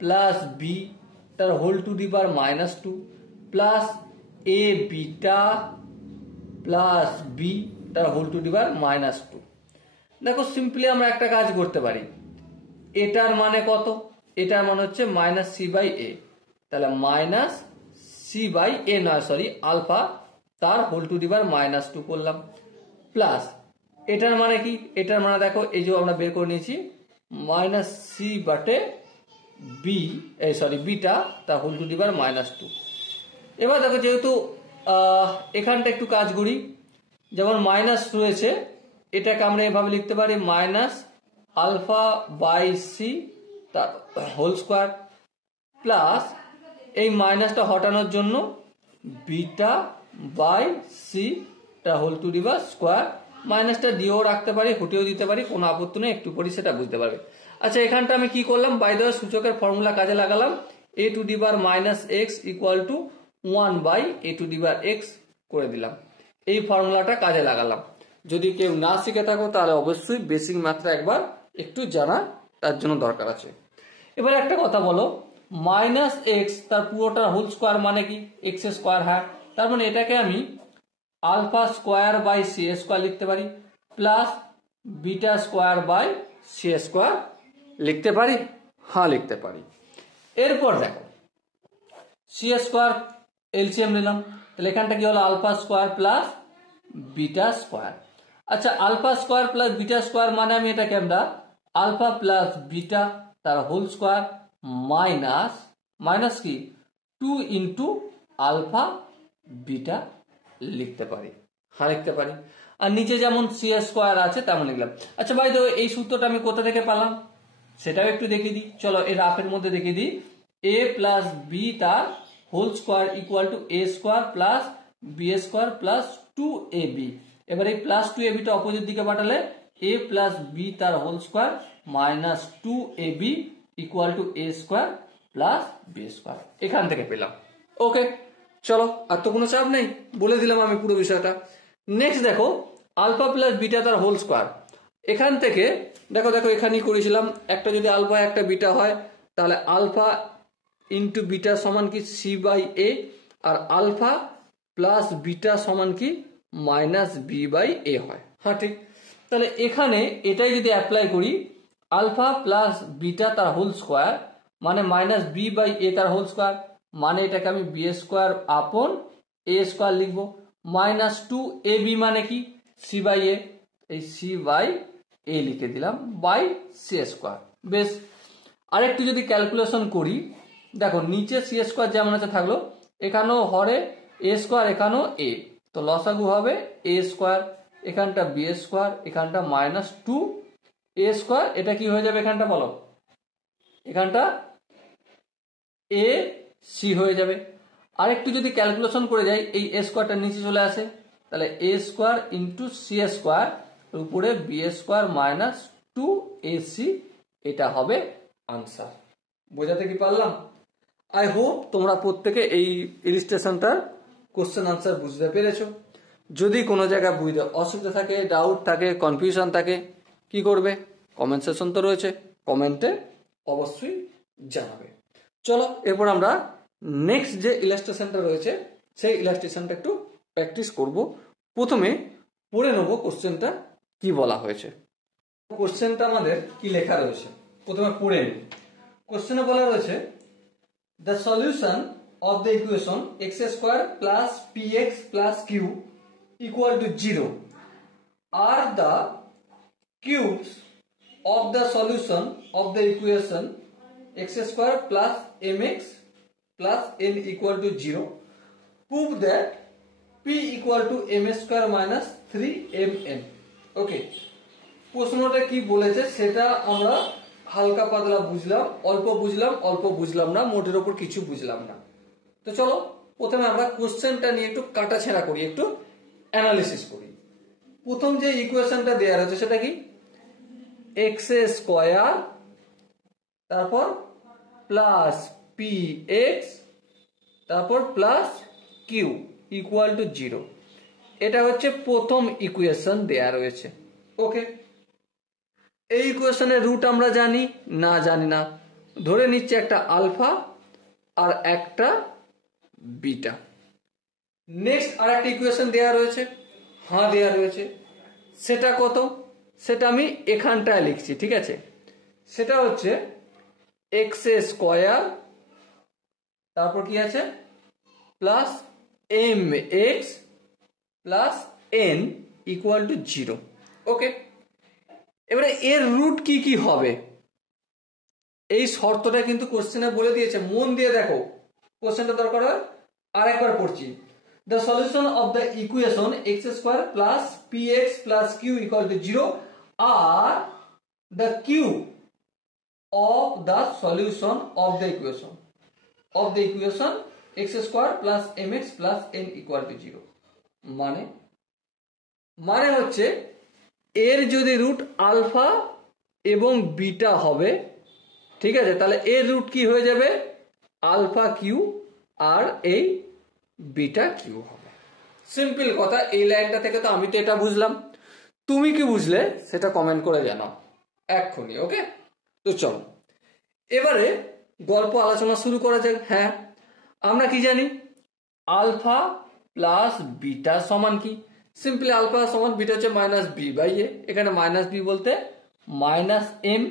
প্লাস বি তার whole to the power -2 plus a beta plus b তার হোল টু দি পাওয়ার -2। দেখো সিম্পলি আমরা একটা কাজ করতে পারি, এটার মানে কত, এটার মানে হচ্ছে মাইনাস সি বাই এ, তাহলে মাইনাস সি বাই এ নয় সরি আলফা তার হোল টু দি পাওয়ার -2 করলাম, প্লাস এটার মানে কি, এটার মানে দেখো এই যে আমরা বের করে নিয়েছি মাইনাস সি বাটে বি সরি বিটা তার হোল টু দি পাওয়ার -2। এবার দেখো যেহেতু এখানটা একটু কাজ করি, যেমন মাইনাস রয়েছে এটাকে আমরা এভাবে লিখতে পারি মাইনাস আলফা বাই সি তার হোল স্কোয়ার প্লাস এই মাইনাসটা হটানোর জন্য বিটা বাই সি তার whole to the power square. মাইনাসটা দিয়েও রাখতে পারি, হুটেও দিতে পারি, কোনো আপত্তি নেই, একটু পরি সেটা বুঝতে পারবে। আচ্ছা এখানটা আমি কি করলাম, বাই দ্য ওয়ে সূচকের ফর্মুলা কাজে লাগালাম, a to the power minus x equal to 1 by a to the power x করে দিলাম। এই ফর্মুলাটা কাজে লাগালাম। যদি কেউ না শিখে থাকো তাহলে অবশ্যই বেসিক মাত্রা একবার একটু জানা তার জন্য দরকার আছে। এবার একটা কথা বলো, মাইনাস এক্স তার পুরোটা হোল স্কোয়ার মানে কি, এক্স স্কোয়ার। হ্যাঁ, তার মানে এটাকে আমি alpha square by c square লিখতে পারি plus beta square by c square লিখতে পারি। হ্যাঁ লিখতে পারি। এরপর দেখো সি স্কোয়ার এলসিএম নিলাম, তাহলে এখানটা কি হলো alpha square plus beta square. আচ্ছা alpha square plus beta square মানে আমি এটাকে আমরা আলফা প্লাস বিটা তার হোল স্কোয়ার মাইনাস মাইনাস কি 2 ইন্টু আলফা বিটা লিখতে পারি। হ্যাঁ লিখতে পারি। আর নিচে যেমন সি স্কোয়ার আছে তেমন লিখলাম। আচ্ছা ভাই তো এই সূত্রটা আমি কোথা থেকে পেলাম সেটাও একটু দেখিয়ে দিই। চলো এই রাফের মধ্যে দেখিয়ে দিই, এ প্লাস বি তার whole square equal to a square plus b square plus 2ab। এবার এই প্লাস 2ab টা অপোজিট দিকে পাঠালে এ প্লাস বি তার whole square minus 2ab equal to a square plus b square, এখান থেকে পেলাম। ওকে চলো, আর তো কোনো চাপ নেই, বলে দিলাম আমি পুরো বিষয়টা। নেক্সট দেখো আলফা প্লাস বিটা তার হোল স্কোয়ার, এখান থেকে দেখো দেখো এখানেই করেছিলাম, একটা যদি আলফা একটা বিটা হয় তাহলে আলফা ইন্টু বিটা সমান কি সি বাই এ, আর আলফা প্লাস বিটা সমান কি মাইনাস বি বাই এ হয়। হ্যাঁ ঠিক, তাহলে এখানে এটাই যদি অ্যাপ্লাই করি আলফা প্লাস বিটা তার হোল স্কোয়ার মানে মাইনাস বি বাই এ তার হোল স্কোয়ার, মানে এটাকে আমি বি স্কোয়ার আপন এ স্কোয়ার লিখবো, মাইনাস 2ab মানে কি সি বাই এ, এই সি বাই এ লিখে দিলাম বাই সি স্কোয়ার। বেশ, আরেকটু যদি ক্যালকুলেশন করি, দেখো নিচে সি স্কোয়ার যেমন আছে থাকলো, এখানেও হরে এ স্কোয়ার, এখানেও এ, তো লসাগু হবে এ স্কোয়ার, এখানটা বি স্কোয়ার, এখানটা মাইনাস 2 এ স্কোয়ার, এটা কি হয়ে যাবে এখানটা বলো, এখানটা এ সি হয়ে যাবে। আরেকটু যদি ক্যালকুলেশন করে যাই, এই এ স্কোয়ারটা নিচে চলে আসে, তাহলে a square into c square উপরে বি স্কোয়ার মাইনাস 2ac, এটা হবে আনসার। বোঝাতে কি পারলাম? আই হোপ তোমরা প্রত্যেকে এই ইলিস্ট্রেশনটার কোশ্চেন আনসার বুঝতে পেরেছো। যদি কোনো জায়গায় বুঝতে অসুবিধা থাকে, ডাউট থাকে, কনফিউশন থাকে, কি করবে? কমেন্ট সেকশন তো রয়েছে, কমেন্টে অবশ্যই জানাবে। চলো এরপর আমরা নেক্সট যে ইলাস্ট্রেশনটা রয়েছে সেই ইলাস্ট্রেশনটা একটু প্র্যাকটিস করব। প্রথমে পড়ে নেব কোশ্চেনটা কি বলা হয়েছে। কোশ্চেনটা আমাদের কি লেখা রয়েছে প্রথমে পড়ে নিই। কোশ্চেনে বলা রয়েছে the solution of the equation x square plus px plus q equal to 0 are the cubes of the solution of the equation x square plus mx plus n equal to 0. Prove that p equal to m square minus 3mn. Okay, প্রশ্নটা কি বলেছে সেটা আমরা হালকা পাতলা বুঝলাম, অল্প বুঝলাম না, মোটের ওপর কিছু বুঝলাম না। তো চলো প্রথমে আমরা কোশ্চেনটা নিয়ে একটু কাটাছেঁড়া করি, একটু অ্যানালিসিস করি। প্রথম যে ইকুয়েশনটা দেওয়া রয়েছে সেটা কি? এক্স স্কোয়ার তারপর প্লাস পি এক্স তারপর প্লাস কিউ ইকুয়াল টু 0। এটা হচ্ছে প্রথম ইকুয়েশন দেয়া রয়েছে। ওকে, এই ইকুয়েশনের রুট আমরা জানি না, ধরে নিচ্ছে একটা আলফা আর একটা বিটা। নেক্সট আর একটা ইকুয়েশন দেওয়া রয়েছে, দেওয়া রয়েছে। সেটা কত? সেটা আমি এখানটায় লিখছি, ঠিক আছে? সেটা হচ্ছে এক্স স্কোয়ার তারপর কি আছে plus m x plus n equal to 0। Okay, এবারে এর রুট কি কি হবে এই শর্তটা কিন্তু কোশ্চেনে বলে দিয়েছে, মন দিয়ে দেখো কোশ্চেনটা দরকার হয়। আর একবার পড়ছি, the solution of the equation x square plus px plus q equal to 0 are the cube of the solution of the equation x square plus mx plus n equal to 0। মানে হচ্ছে এর যদি রুট আলফা এবং beta হবে, ঠিক আছে, তাহলে এর রুট কি হয়ে যাবে? আলফা কিউ আর এই বিটা কিউ হবে। সিম্পল কথা, এই লাইনটা থেকে তো আমি তো এটা বুঝলাম, তুমি কি বুঝলে সেটা কমেন্ট করে জানাও এক্ষুনি। ওকে, তো চলো এবারে গল্প আলোচনা শুরু করা যাক। হ্যাঁ, আমরা কি জানি? আলফা প্লাস বিটা সমান কি? সিম্পলি আলফা সমান বিটা হচ্ছে মাইনাস বি বাই এ। এখানে মাইনাস বি বলতে মাইনাস এম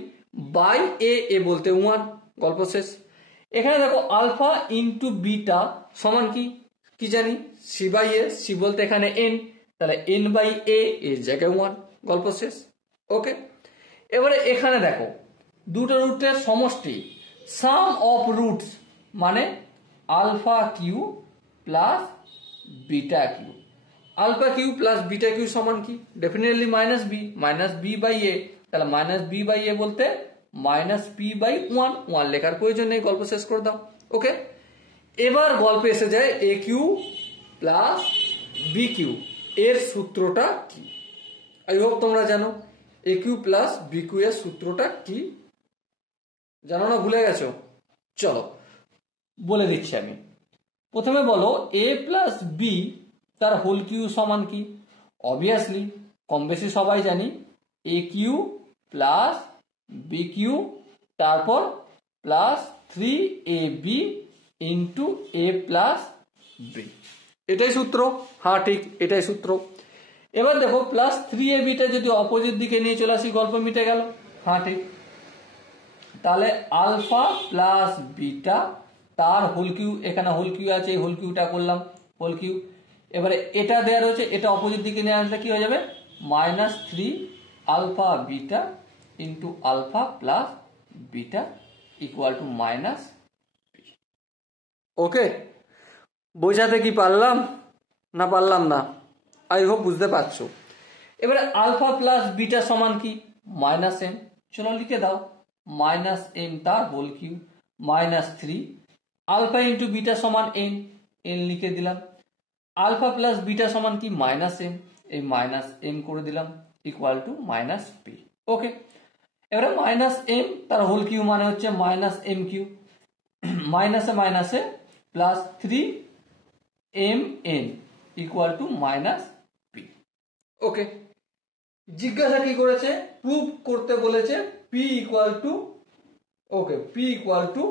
বাই এ বলতে 1, গল্প শেষ। এখানে দেখো আলফা ইন্টু বিটা সমান কি? কি জানি? সি বাই এ, সি বলতে এখানে এন, তাহলে এন বাই এ এর জায়গায় 1, গল্প শেষ। ওকে, এবারে এখানে দেখো দুটো রুটের সমষ্টি, সাম অফ রুটস মানে alpha Q plus beta q. Alpha Q plus beta q সমান কি? Definitely minus B by a, তাহলে মাইনাস বি বাই এ বলতে মাইনাস পি বাই 1 লেখার প্রয়োজন নেই, গল্প শেষ করে দাও। ওকে, এবার গল্পে এসে যায় এ কিউ প্লাস বি কিউ, এর সূত্রটা কি? আই হোপ তোমরা জানো এ কিউ প্লাস বি কিউ এর সূত্রটা কি, জানো না, ভুলে গেছো? চলো বলে দিচ্ছি আমি। প্রথমে বলো এ প্লাস বি তার হোল কিউ সমান কি? অবভিয়াসলি কম বেশি সবাই জানি এ কিউ প্লাস বি কিউ তারপর প্লাস 3ab ইন্টু এ প্লাস বি, এটাই সূত্র। হ্যাঁ ঠিক, এটাই সূত্র। এবার দেখো প্লাস 3abটা যদি অপোজিট দিকে নিয়ে চলে আসি, গল্প মিটে গেল। হ্যাঁ ঠিক, তাহলে আলফা প্লাস বিটা তার হোল কিউ, এখানে হোল কিউ আছে, এই হোল কিউটা করলাম হোল কিউ। এবারে এটা দেওয়া রয়েছে, এটা অপোজিট দিকে নিয়ে আসলে কি হয়ে যাবে? Minus 3 alpha beta into alpha plus beta equal to minus. Okay, বোঝাতে কি পারলাম না পারলাম না? আই হোপ বুঝতে পারছো। এবারে আলফা প্লাস বিটা সমান কি? Minus m. চলো লিখে দাও, মাইনাস এম তার whole q minus 3 alpha into beta সমান এন, এন লিখে দিলাম। আলফা প্লাস বিটা সমান কি মাইনাস এম, এই মাইনাস এম করে দিলাম equal to minus p. Okay, এবারে মাইনাস এম তার হোল কিউ মানে হচ্ছে মাইনাস এম কিউ, মাইনাসে মাইনাসে plus 3mn equal to minus p. Okay, জিজ্ঞাসা কি করেছে, প্রুভ করতে বলেছে পি ইকুয়াল টু, ওকে পি ইকুয়াল টু,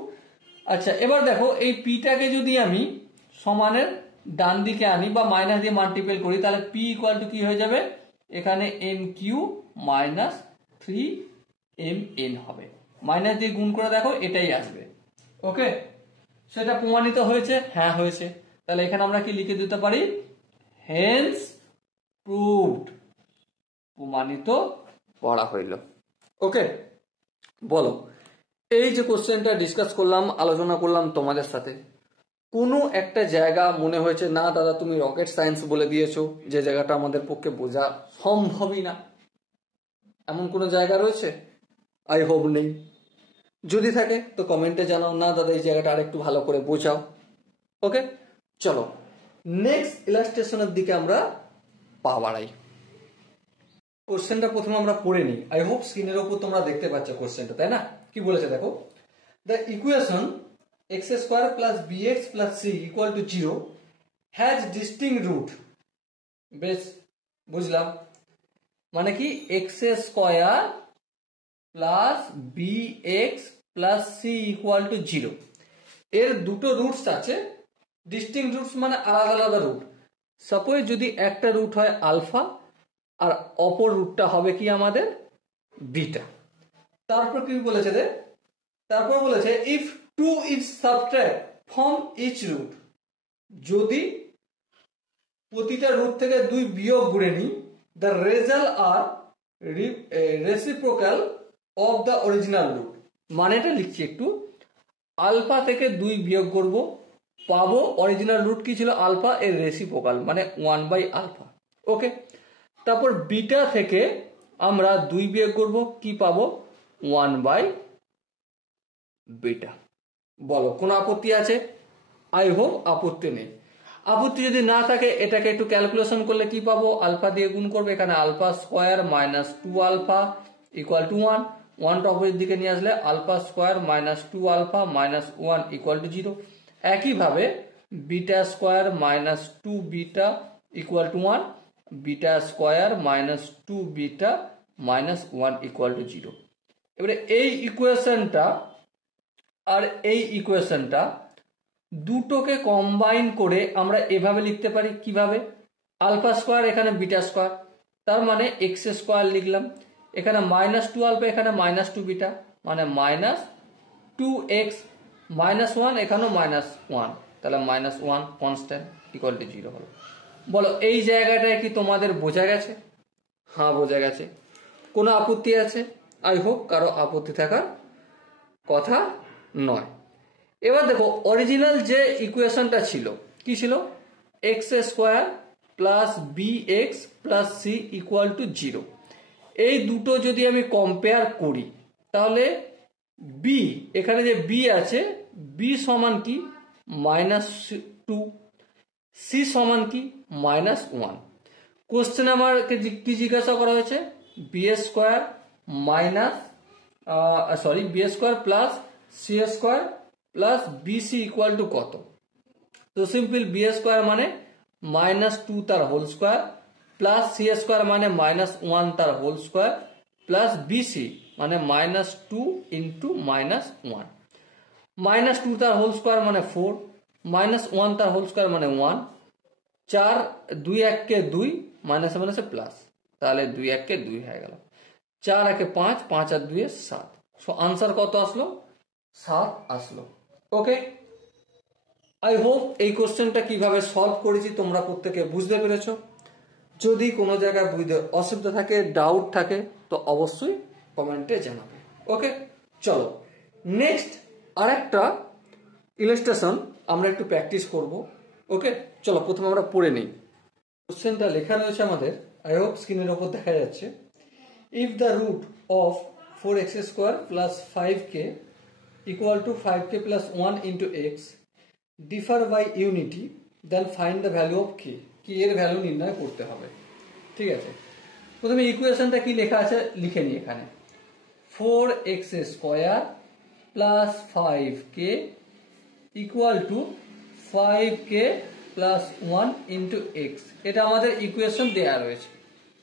আচ্ছা এবার দেখো এই পিটাকে যদি আমি সমানের ডান দিকে আনি বা মাইনাস দিয়ে মাল্টিপ্লাই করি তাহলে পি ইকুয়াল টু কি হয়ে যাবে, এখানে এম কিউ মাইনাস 3mn হবে, মাইনাস দিয়ে গুণ করে দেখো এটাই আসবে। ওকে, সেটা প্রমাণিত হয়েছে, হ্যাঁ হয়েছে, তাহলে এখানে আমরা কি লিখে দিতে পারি, হেন্স প্রুভড, প্রমাণিত করা হইল। ওকে, বলো এই যে কোশ্চেনটা ডিসকাস করলাম, আলোচনা করলাম তোমাদের সাথে, কোনো একটা জায়গা মনে হয়েছে না দাদা তুমি রকেট সায়েন্স বলে দিয়েছো, যে জায়গাটা আমাদের পক্ষে বোঝা সম্ভবই না, এমন কোনো জায়গা রয়েছে? আই হোপ নেই, যদি থাকে তো কমেন্টে জানাও, না দাদা এই জায়গাটা আরেকটু ভালো করে বোঝাও। ওকে, চলো নেক্সট ইলাস্ট্রেশনের দিকে আমরা পা বাড়াই। কোশ্চেনটা প্রথমে আমরা পড়ে নিই, আই হোপ স্ক্রিনের ওপর তোমরা দেখতে পাচ্ছ কোশ্চেনটা, তাই না? কি বলেছে দেখো, the equation x square plus bx plus c equal to 0 has distinct root. বেশ, বুঝলাম, মানে কি x square plus bx plus c equal to 0, এর দুটো রুটস আছে, ডিস্টিংক্ট রুটস মানে আলাদা আলাদা রুট। সাপোজ যদি একটা রুট হয় আলফা আর অপর রুটটা হবে কি আমাদের বিটা। তারপর কি বলেছে রে, তারপর বলেছে if 2 is subtract from each root, যদি প্রতিটা রুট থেকে 2 বিয়োগ করে নিই, the result are reciprocal of the original root. মানেটা লিখছি একটু, আলফা থেকে 2 বিয়োগ করব, পাবো অরিজিনাল রুট কি ছিল আলফা, এর রেসিপ্রোকাল মানে 1/আলফা। ওকে, তারপর বিটা থেকে আমরা 2 বিয়োগ করব, কি পাবো 1/বিটা। বলো কোনো আপত্তি আছে? আই হোপ আপত্তি নেই। আপত্তি যদি না থাকে এটাকে একটু ক্যালকুলেশন করলে কি পাবো, আলফা দিয়ে গুণ করবে, এখানে alpha square minus 2 alpha equal to 1, 1টা অপোজিট দিকে নিয়ে আসলে alpha square minus 2 alpha minus 1 equal to 0। একইভাবে beta square minus 2 beta equal to 1, beta square minus 2 beta minus 1 equal to 0। এবারে এই ইকুয়েশনটা আর এই ইকুয়েশনটা দুটোকে কম্বাইন করে আমরা এভাবে লিখতে পারি, কিভাবে, আলফা স্কোয়ার এখানে বিটা স্কোয়ার, তার মানে এক্স স্কোয়ার লিখলাম, এখানে মাইনাস 2 আলফা এখানে মাইনাস 2 বিটা মানে মাইনাস 2x মাইনাস 1 এখানেও মাইনাস 1, তাহলে মাইনাস 1 কনস্ট্যান্ট ইকুয়াল টু 0 হলো। বলো এই জায়গাটায় কি তোমাদের বোঝা গেছে? হ্যাঁ বোঝা গেছে। কোনো আপত্তি আছে? আই হোপ কারো আপত্তি থাকার কথা নয়। এবার দেখো অরিজিনাল যে ইকুয়েশনটা ছিল কি ছিল, x square plus b x plus c equal to 0। এই দুটো যদি আমি কম্পেয়ার করি তাহলে বি, এখানে যে বি আছে, বি সমান কি -2, সি সমান কি -1। কোশ্চেন আমাকে কি জিজ্ঞাসা করা হয়েছে, b square minus b square plus c square plus b c equal to কত। তো সিম্পল, বি স্কোয়ার মানে -2 তার whole square plus c square মানে -1 তার হোল স্কোয়ার প্লাস বিসি মানে -2 ইন্টু -1, -2 তার হোল স্কোয়ার মানে 4, -1 তার হোল স্কোয়ার মানে 1, 4 2 1 কে 2 মাইনাসে মাইনাসে প্লাস, তাহলে 2 1 কে 2 হয়ে গেল, 4 1 5, 5 আর 2 7। সো আনসার কত আসলো, 7 আসলো। ওকে, আই হোপ এই কোশ্চেনটা কিভাবে সলভ করেছি তোমরা প্রত্যেকে বুঝতে পেরেছো। যদি কোনো জায়গায় বুঝতে অসুবিধা থাকে, ডাউট থাকে তো অবশ্যই কমেন্টে জানাবে। ওকে, চলো নেক্সট আরেকটা ইলাস্ট্রেশন আমরা একটু প্র্যাকটিস করব। ওকে, চলো প্রথমে আমরা পড়ে নিই। কোশ্চেনটা লেখা রয়েছে আমাদের, আই হোপ স্ক্রিনের ওপর দেখা যাচ্ছে। If the root of 4x square plus 5k equal to 5k plus 1 into x differ by unity, then find the value of k, কি এর ভ্যালু নির্ণয় করতে হবে। ঠিক আছে, প্রথমে ইকুয়েশনটা কি লেখা আছে লিখে নিই এখানে, 4x square plus 5k equal to 5k plus 1 into x, এটা আমাদের ইকুয়েশন দেওয়া রয়েছে।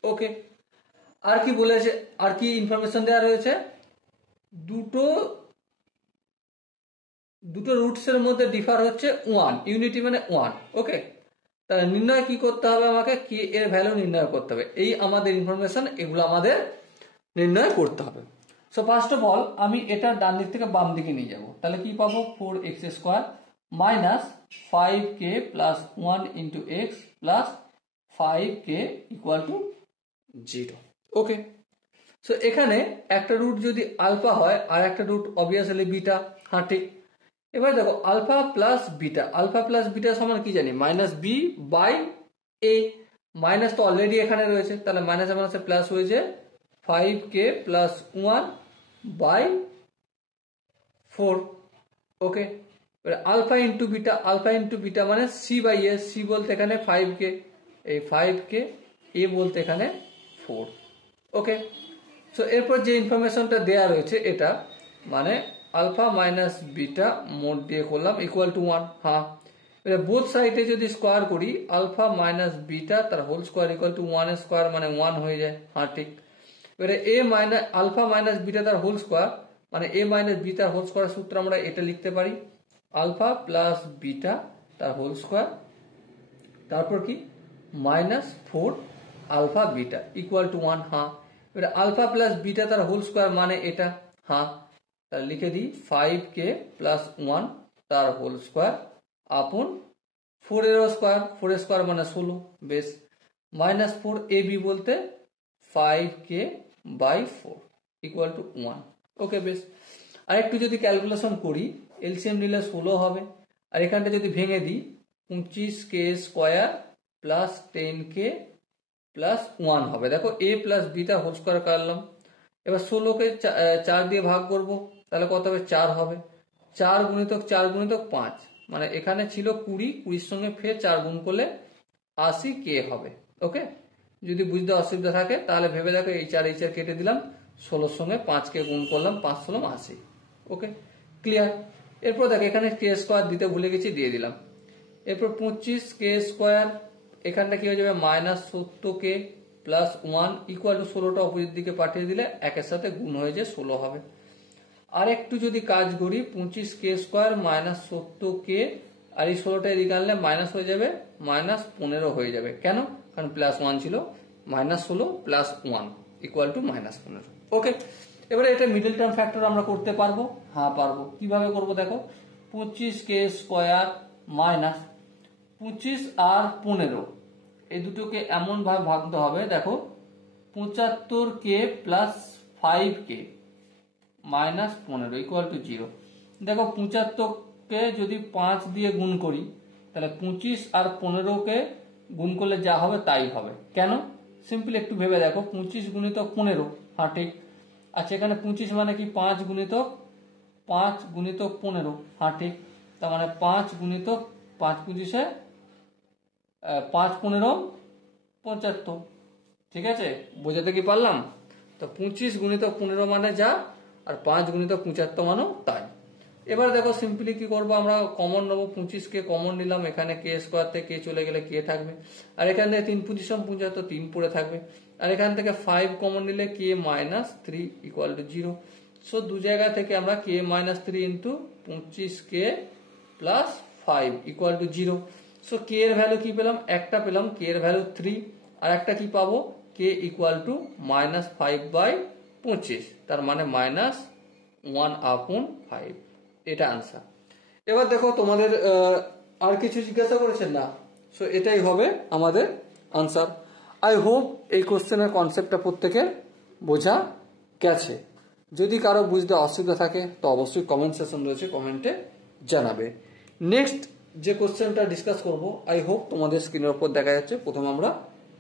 ওকে, আর কি বলেছে, আর কি ইনফরমেশন দেওয়া রয়েছে, দুটো রুটসের মধ্যে ডিফার হচ্ছে 1, ইউনিটি মানে 1। ওকে, তাহলে নির্ণয় কি করতে হবে, আমাকে কি এর ভ্যালু নির্ণয় করতে হবে, এই আমাদের ইনফরমেশন, এগুলো আমাদের নির্ণয় করতে হবে। সো ফার্স্ট অফ অল আমি এটা ডান দিক থেকে বাম দিকে নিয়ে যাব, তাহলে কি পাবো, 4x square minus 5k plus 1 into x plus 5k equal to 0। Okay, so এখানে একটা রুট যদি আলফা হয় আর একটা রুট অবভিয়াসলি বিটা, হ্যাঁ ঠিক। এবার দেখো আলফা প্লাস বিটা সমান কি জানি, minus B by A, minus তো অলরেডি এখানে রয়েছে, তাহলে মাইনাসে মাইনাসে প্লাস হয়েছে 5k plus 1 by 4। Okay, alpha into beta মানে সি বাই এ, সি বলতে এখানে 5k, এই 5k, এ বলতে এখানে 4। ওকে, সো এরপর যে ইনফরমেশনটা দেয়া রয়েছে এটা মানে আলফা মাইনাস বিটা মোড দিয়ে করলাম ইকুয়াল টু 1। হ্যাঁ, এবার বোথ সাইডে যদি স্কোয়ার করি আলফা মাইনাস বিটা তার whole square equal to 1 square মানে 1 হয়ে যায়। হ্যাঁ ঠিক, এবারে a minus alpha minus beta তার হোল স্কোয়ার মানে এ মাইনাস বি তার হোল স্কোয়ার সূত্র আমরা এটা লিখতে পারি, আলফা প্লাস বিটা তার হোল স্কোয়ার, তারপর কি minus 4 alpha beta equal to 1। হ্যাঁ, এবারে আলফা প্লাস বিটা তার হোল স্কোয়ার মানে এটা। হ্যাঁ, তাহলে লিখে দিই 5k প্লাস 1 তার হোল স্কোয়ার আপন 4 এর স্কোয়ার, 4 এর স্কোয়ার মানে 16, বেশ, মাইনাস 4 এ বি বলতে 5k বাই 4 ইকুয়াল টু 1। ওকে, বেশ, আর একটু যদি ক্যালকুলেশন করি এলসিএম নিলে 16 হবে, আর এখানটা যদি ভেঙে দিই 25k square plus 10k plus 1 হবে। দেখো এ প্লাস বি তার হোল স্কোয়ার কাটলাম, এবার 16কে 4 দিয়ে ভাগ করব, তাহলে কত হবে, 4 হবে। 4 গুণিতক 4 গুণিতক 5 মানে এখানে ছিল 20, 20 সঙ্গে ফের 4 গুণ করলে 80k হবে। ওকে, যদি বুঝতে অসুবিধা থাকে তাহলে ভেবে দেখো, এই 4 কেটে দিলাম, 16 সঙ্গে 5কে গুণ করলাম, 5 16 80। ওকে, ক্লিয়ার। এরপর দেখো এখানে কে স্কোয়ার দিতে ভুলে গেছি, দিয়ে দিলাম। এরপর 25k স্কোয়ার, এখানটা কি হয়ে যাবে, minus 70k plus 1 equal to 16টা অপোজিট দিকে পাঠিয়ে দিলে একের সাথে গুণ হয়ে যায় 16 হবে। আর একটু যদি কাজ করি 25k স্কোয়ার মাইনাস 70k আর এই 16টা এদিকে আনলে মাইনাস হয়ে যাবে, মাইনাস 15 হয়ে যাবে। কেন, কারণ প্লাস 1 ছিল, minus 16 plus 1 equal to minus 15। ওকে, এবারে এটা মিডল টার্ম ফ্যাক্টর আমরা করতে পারবো, হ্যাঁ পারবো। কিভাবে করবো দেখো, 25k স্কোয়ার মাইনাস 25 আর 15 এই দুটোকে এমন ভাবে ভাগতে হবে, দেখো 75k plus 5k minus 15 equal to 0। দেখো 75কে যদি 5 দিয়ে গুণ করি তাহলে 25 আর 15কে গুণ করলে যা হবে তাই হবে। কেন, সিম্পল একটু ভেবে দেখো, 25 গুণিতক 15, হ্যাঁ ঠিক। আচ্ছা, এখানে 25 মানে কি 5 গুণিতক 15, হ্যাঁ ঠিক। তার মানে 5 গুণিতক 5 25 5 15 75। ঠিক আছে, বোঝাতে কি পারলাম? তো 25 গুণিতক 15 মানে যা, আর 5 গুণিতক 75 মানেও তাই। এবার দেখো সিম্পলি কি করবো, আমরা কমন নেবো, 25কে কমন নিলাম, এখানে কে স্কোয়ার থেকে কে চলে গেলে কে থাকবে, আর এখান থেকে 3 পজিশন 75, 3 পড়ে থাকবে, আর এখান থেকে 5 কমন নিলে k minus 3 equal to 0। So দু জায়গা থেকে আমরা k minus 3 into 25k plus 5 equal to 0। So k এর ভ্যালু কি পেলাম, একটা পেলাম, কে এর ভ্যালু 3, আর একটা কি পাবো, কে ইকুয়াল টু মাইনাস 5/25, তার মানে মাইনাস 1/5, এটা আনসার। এবার দেখো তোমাদের আর কিছু জিজ্ঞাসা করেছেন না, সো এটাই হবে আমাদের আনসার। আই হোপ এই কোশ্চেনের কনসেপ্টটা প্রত্যেকের বোঝা গেছে। যদি কারো বুঝতে অসুবিধা থাকে তো অবশ্যই কমেন্ট সেকশন রয়েছে, কমেন্টে জানাবে। নেক্সট যে কোশ্চেনটা ডিসকাস করব, আই হোপ তোমাদের স্ক্রিনের উপর দেখা যাচ্ছে, প্রথমে আমরা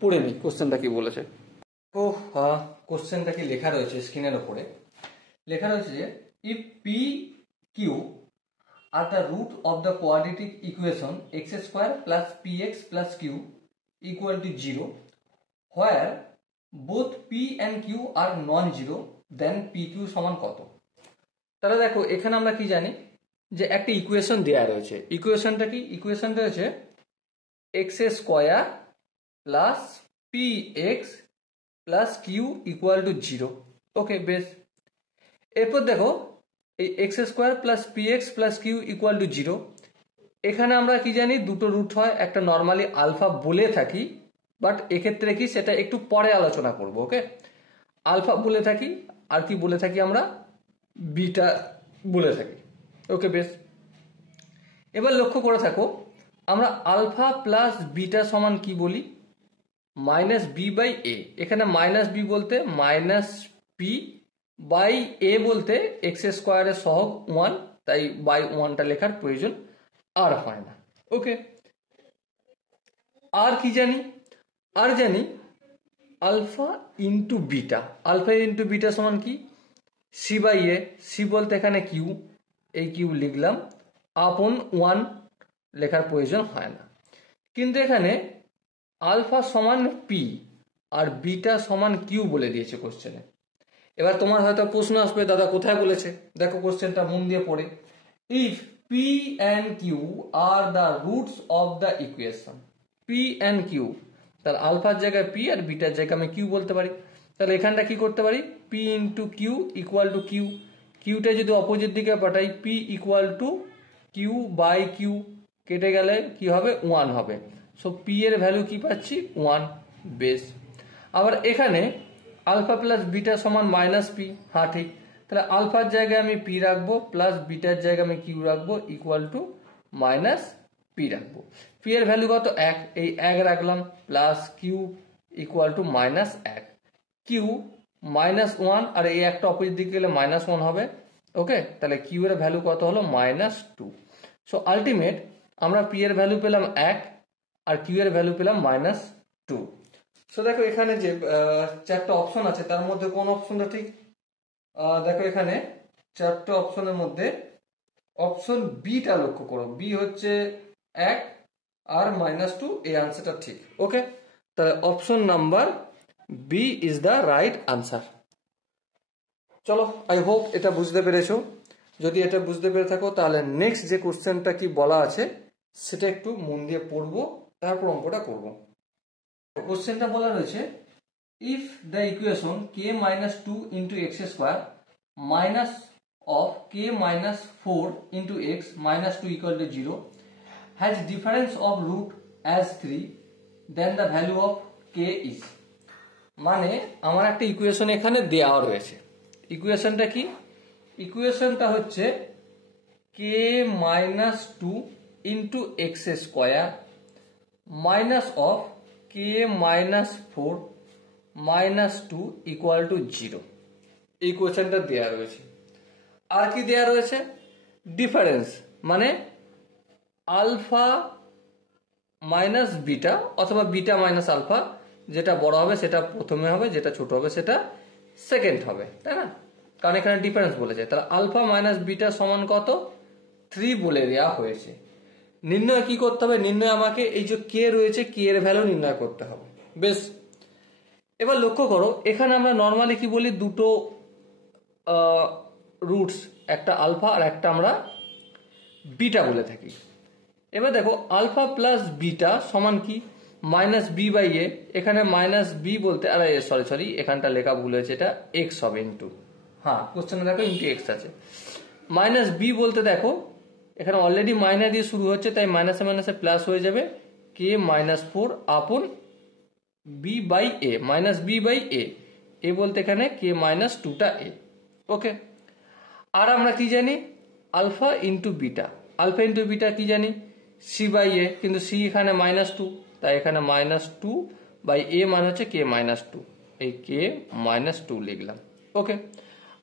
পড়ে নিই কোশ্চেনটা কি বলেছে। তো কোশ্চেনটা কি লেখা রয়েছে স্ক্রিনের উপরে, লেখা রয়েছে যে if p q are the root of the quadratic equation x square plus p x plus q equal to 0 where both p and q are non zero, then p q সমান কত? তাহলে দেখো এখানে আমরা কি জানি যে একটা ইকুয়েশন দেওয়া রয়েছে। ইকুয়েশনটা কি? ইকুয়েশনটা হচ্ছে x square plus p x plus q equal to 0। Okay, বেশ। এরপর দেখো এই x square plus p x plus q equal to 0, এখানে আমরা কি জানি দুটো রুট হয়, একটা নর্মালি আলফা বলে থাকি, বাট এক্ষেত্রে কি সেটা একটু পরে আলোচনা করব। ওকে, আলফা বলে থাকি আর কি বলে থাকি আমরা, বিটা বলে থাকি। ওকে, বেশ। এবার লক্ষ্য করে থাকো আমরা আলফা প্লাস বিটা সমান কি বলি? মাইনাস বি বাই এ। এখানে মাইনাস বি বলতে মাইনাস পি বাই এ বলতে এক্স স্কোয়ারের সহগ 1, তাই বাই 1টা লেখার প্রয়োজন আর হয় না। ওকে, আর কি জানি? আর জানি alpha into beta. Alpha into beta সমান কি? C by a. সি বলতে এখানে কিউ, এই কিউ লিখলাম, আপন 1 লেখার প্রয়োজন হয় না। কিন্তু এখানে আলফা সমান পি আর বিটা সমান কিউ বলে দিয়েছে কোশ্চেনে। এবার তোমার হয়তো প্রশ্ন আসবে, দাদা কোথায় বলেছে? দেখো কোশ্চেনটা মন দিয়ে পড়ে। If p and q are the roots of the equation, p and q, তাহলে আলফার জায়গায় পি আর বিটার জায়গায় আমি কিউ বলতে পারি। তাহলে এখানটা কি করতে পারি? P into q equal to q. কিউটা যদি অপোজিট দিকে পাঠাই, p equal to q by q, কেটে গেলে কি হবে? 1 হবে। সো পি এর ভ্যালু কি পাচ্ছি? 1। বেশ। আবার এখানে আলফা প্লাস বিটা সমান মাইনাস পি। হ্যাঁ, ঠিক। তাহলে আলফার জায়গায় আমি পি রাখবো, প্লাস বিটার জায়গায় আমি কিউ রাখবো, ইকুয়াল টু মাইনাস পি রাখবো। পি এর ভ্যালু কত? 1, এই 1 রাখলাম, plus q equal to minus 1। Q minus 1 আর এই একটা অপোজিট দিকে গেলে মাইনাস 1 হবে। ওকে, তাহলে কিউ এর ভ্যালু কত হলো? মাইনাস 2। সো আলটিমেট আমরা পি এর ভ্যালু পেলাম 1 আর কিউ এর ভ্যালু পেলাম মাইনাস 2। সো দেখো এখানে যে 4টা অপশন আছে তার মধ্যে কোন অপশনটা ঠিক? দেখো এখানে 4টে অপশনের মধ্যে অপশন বিটা লক্ষ্য করো। বি হচ্ছে 1 আর মাইনাস 2, এই আনসারটা ঠিক। ওকে, তাহলে option number b is the right answer. চলো, আই হোপ এটা বুঝতে পেরেছো। যদি এটা বুঝতে পেরে থাকো তাহলে নেক্সট যে কোশ্চেনটা কি বলা আছে সেটা একটু মন দিয়ে পড়বো, তারপর অঙ্কটা করবো। কোশ্চেনটা বলা রয়েছে, if the equation k minus 2 into x square minus of k minus 4 into x minus 2 equal to 0 has difference of root as 3, then the value of k is. মানে আমার একটা ইকুয়েশন এখানে দেওয়া রয়েছে। ইকুয়েশনটা কি? ইকুয়েশনটা হচ্ছে k minus 2 into x square minus of k minus 4 minus 2 equal to 0। এই কোয়েশ্চেনটা দেওয়া রয়েছে। আর কি দেওয়া রয়েছে? ডিফারেন্স, মানে আলফা মাইনাস বিটা অথবা বিটা মাইনাস আলফা, যেটা বড় হবে সেটা প্রথমে হবে, যেটা ছোট হবে সেটা সেকেন্ড হবে, তাই না? কারণ এখানে ডিফারেন্স বলেছে। তাহলে আলফা মাইনাস বিটা সমান কত? 3 বলে দেওয়া হয়েছে। নির্ণয় কি করতে হবে? নির্ণয় আমাকে এই যে কে রয়েছে, কে এর ভ্যালু নির্ণয় করতে হবে। বেশ, এবার লক্ষ্য করো এখানে আমরা নর্মালি কি বলি? দুটো রুটস, একটা আলফা আর একটা আমরা বিটা বলে থাকি। এবার দেখো আলফা প্লাস বিটা সমান কি? মাইনাস বি বাই এ। এখানে মাইনাস বি বলতে, আরে সরি এখানটা লেখা ভুল হয়েছে, এটা এক্স হবে ইন্টু, হ্যাঁ কোশ্চেনে দেখো ইন্টু এক্স আছে। মাইনাস বি বলতে দেখো এখানে অলরেডি মাইনাস দিয়ে শুরু হচ্ছে, তাই মাইনাসে মাইনাসে প্লাস হয়ে যাবে, কে minus 4 upon b by A, minus B by a বলতে এখানে কে মাইনাস 2টা এ। ওকে, আর আমরা কি জানি? Alpha into beta. Alpha into beta কি জানি? সি বাই এ, কিন্তু সি এখানে মাইনাস 2, তাই এখানে মাইনাস 2 বাই এ মানে হচ্ছে কে মাইনাস 2, এই কে মাইনাস 2 লিখলাম। ওকে,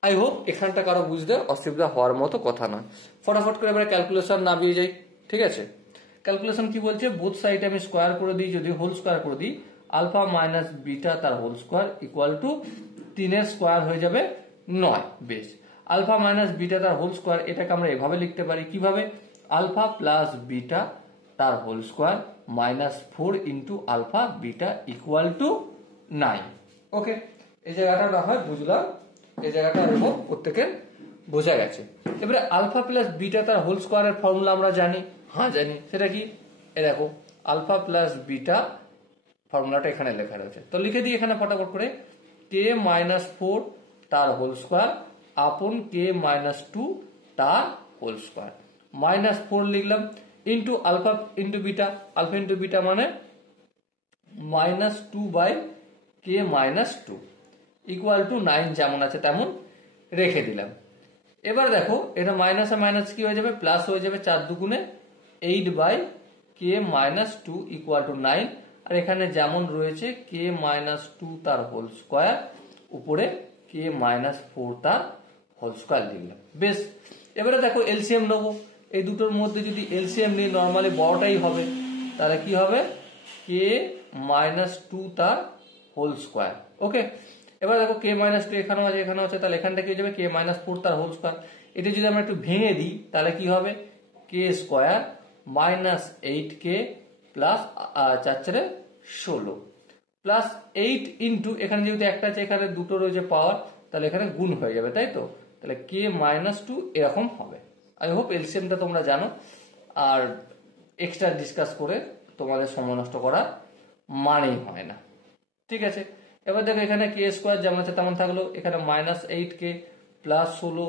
আই হোপ এখানটা কারো বুঝতে অসুবিধা হওয়ার মতো কথা না। ফটাফট করে এবার ক্যালকুলেশন নামিয়ে যাই, ঠিক আছে? ক্যালকুলেশন কি বলছে? বোথ সাইড আমি স্কোয়ার করে দিই, যদি হোল স্কোয়ার করে দিই, আলফা মাইনাস বিটা তার হোল স্কোয়ার ইকুয়াল টু 3 এর স্কোয়ার হয়ে যাবে 9। বেশ, আলফা মাইনাস বিটা তার হোল স্কোয়ার, এটাকে আমরা এভাবে লিখতে পারি কিভাবে, আলফা প্লাস বিটা তার whole square -4 into alpha beta equal to 9। Okay, এই জায়গাটা না হয় বুঝলাম, এই জায়গাটা এরকম প্রত্যেকের বোঝা গেছে। এবারে আলফা প্লাস বিটা তার হোল স্কোয়ারের ফর্মুলা আমরা জানি, হ্যাঁ জানি, সেটা কি, এ দেখো আলফা প্লাস বিটা ফর্মুলাটা এখানে লেখা রয়েছে, তো লিখে দিই এখানে ফটাফট করে, k-4 তার হোল স্কোয়ার আপন k-2 তার হোল স্কোয়ার, -4 লিখলাম into alpha into beta, alpha into beta মানে -2 বাই k-2 ইকুয়াল টু 9, যেমন আছে তেমন রেখে দিলাম। এবার দেখো এটা মাইনাস আর মাইনাস কি হয়ে যাবে, প্লাস হয়ে যাবে, 4 দুগুণে 8 বাই k-2 ইকুয়াল টু 9, আর এখানে যেমন রয়েছে k-2 তার হোল স্কোয়ার উপরে k-4 তার হোল স্কোয়ার লিখলাম। বেশ, এবারে দেখো এলসিএম নেবো, এই দুটোর মধ্যে যদি এলসিএম নিই নর্মালি বড়টাই হবে, তাহলে কি হবে k-2 তার হোল স্কোয়ার। ওকে, এবার দেখো k-2 এখানেও আছে এখানেও আছে, তাহলে এখানটা কি হয়ে যাবে k-4 তার হোল স্কোয়ার। এটা যদি আমরা একটু ভেঙে দিই তাহলে কি হবে k square -8k plus 4-16 plus 8 into এখানে যেহেতু একটা আছে এখানে দুটো রয়েছে পাওয়ার, তাহলে এখানে গুণ হয়ে যাবে, তাই তো, তাহলে k-2 এরকম হবে। আই হোপ এলসিএমটা তোমরা জানো, আর এক্সট্রা ডিসকাস করে তোমাদের সময় নষ্ট করা মানেই হয় না। ঠিক আছে, এবার দেখো এখানে k স্কোয়ার যেমন আছে তেমন থাকলো, এখানে -8k প্লাস 16,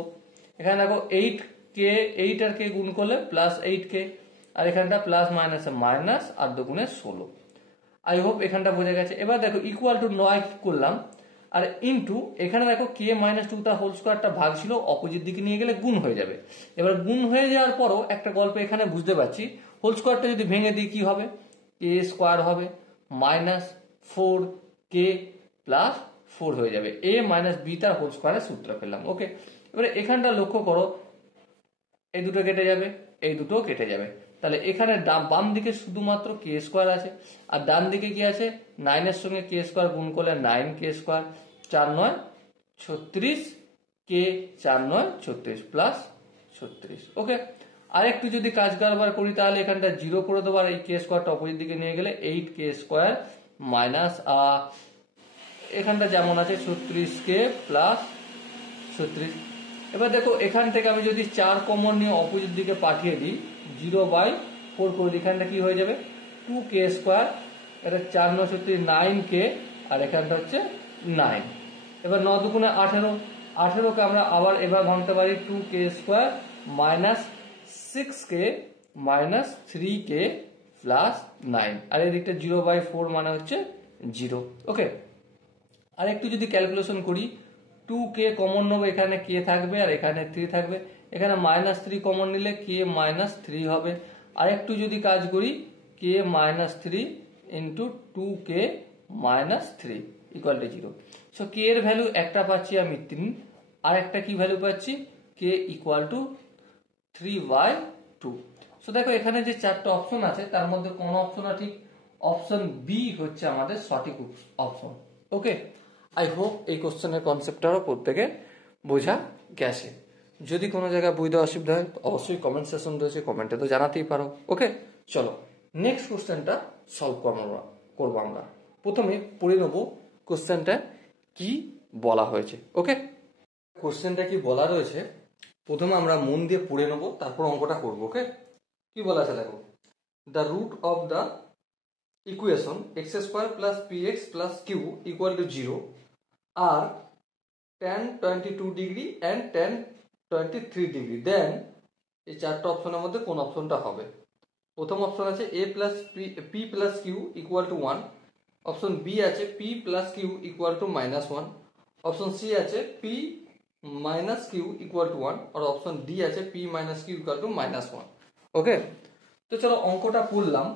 এখানে দেখো 8k 8 আর k গুণ করলে প্লাস 8k, আর এখানটা প্লাস মাইনাসে মাইনাস আর দুগুণে 16। আই হোপ এখানটা বোঝা গেছে। এবার দেখো ইকুয়াল টু 9 করলাম, আর ইন্টু এখানে দেখো k-2 তার হোল স্কোয়ারটা ভাগ ছিল, অপোজিট দিকে নিয়ে গেলে গুণ হয়ে যাবে। এবার গুণ হয়ে যাওয়ার পরও একটা গল্প এখানে বুঝতে পারছি, হোল স্কোয়ারটা যদি ভেঙে দিই কি হবে, k স্কোয়ার হবে -4k প্লাস 4 হয়ে যাবে, a মাইনাস বি তার হোল স্কোয়ারের সূত্র পেলাম। ওকে, এবারে এখানটা লক্ষ্য করো, এই দুটো কেটে যাবে, এই দুটো কেটে যাবে, তাহলে এখানে বাম দিকে শুধুমাত্র k স্কোয়ার আছে, আর ডান দিকে কি আছে, 9 এর সঙ্গে k স্কোয়ার গুণ করলে 9k স্কোয়ার, 4-9 36, k 4-9 36 প্লাস 36। ওকে, আরেকটু যদি কাজ কারবার করি তাহলে এখানটা 0 করে দেবো, আর এই k স্কোয়ারটা অপোজিট দিকে নিয়ে গেলে 8k স্কোয়ার মাইনাস এখানটা যেমন আছে 36k প্লাস 36। এবার দেখো এখান থেকে আমি যদি 4 কমন নিয়ে অপোজিট দিকে পাঠিয়ে দিই, 0/4 করে দিই, এখানটা কি হয়ে যাবে 2k স্কোয়ার, এটা 4-9 9k, আর এখানটা হচ্ছে 9। এবার 9 দুগুণে 18, 18কে আমরা আবার এবার ভাঙতে পারি 2k square minus 6k minus 3k plus 9, আর এই দিকটা 0/4 মানে হচ্ছে 0। ওকে, আর একটু যদি ক্যালকুলেশন করি, 2k কমন নেবো, এখানে k থাকবে আর এখানে 3 থাকবে, এখানে -3 কমন নিলে k -3 হবে। আর একটু যদি কাজ করি k -3 into 2k -3 equal to 0। So k এর ভ্যালু একটা পাচ্ছি আমি 3, আর একটা কি ভ্যালু পাচ্ছি k ইকুয়াল টু 3/2। সো দেখো এখানে যে 4টা অপশন আছে তার মধ্যে কোন অপশনটা ঠিক, অপশন বি হচ্ছে আমাদের সঠিক অপশন। ওকে, আই হোপ এই কোশ্চেনের কনসেপ্টটাও প্রত্যেকে বোঝা গেছে। যদি কোনো জায়গায় বুঝতে অসুবিধা হয় তো অবশ্যই কমেন্ট সেকশন রয়েছে, কমেন্টে তো জানাতেই পারো। ওকে, চলো নেক্সট কোশ্চেনটা সলভ করবো আমরা। প্রথমে পড়ে নেবো কোশ্চেনটা কি বলা হয়েছে। ওকে, কোশ্চেনটা কি বলা রয়েছে প্রথমে আমরা মন দিয়ে পড়ে নেবো, তারপর অঙ্কটা করবো। ওকে, কি বলা আছে দেখো, the root of the equation x square plus px plus q equal to 0 are tan 22 degree and tan 23 degree, then এই 4টা অপশনের মধ্যে কোন অপশনটা হবে। প্রথম অপশন আছে a plus p plus q equal to 1, option b আছে p plus q equal to -1, option c আছে p minus q equal to 1, আর অপশন ডি আছে p minus q equal to -1। Okay, তো চলো অঙ্কটা করলাম।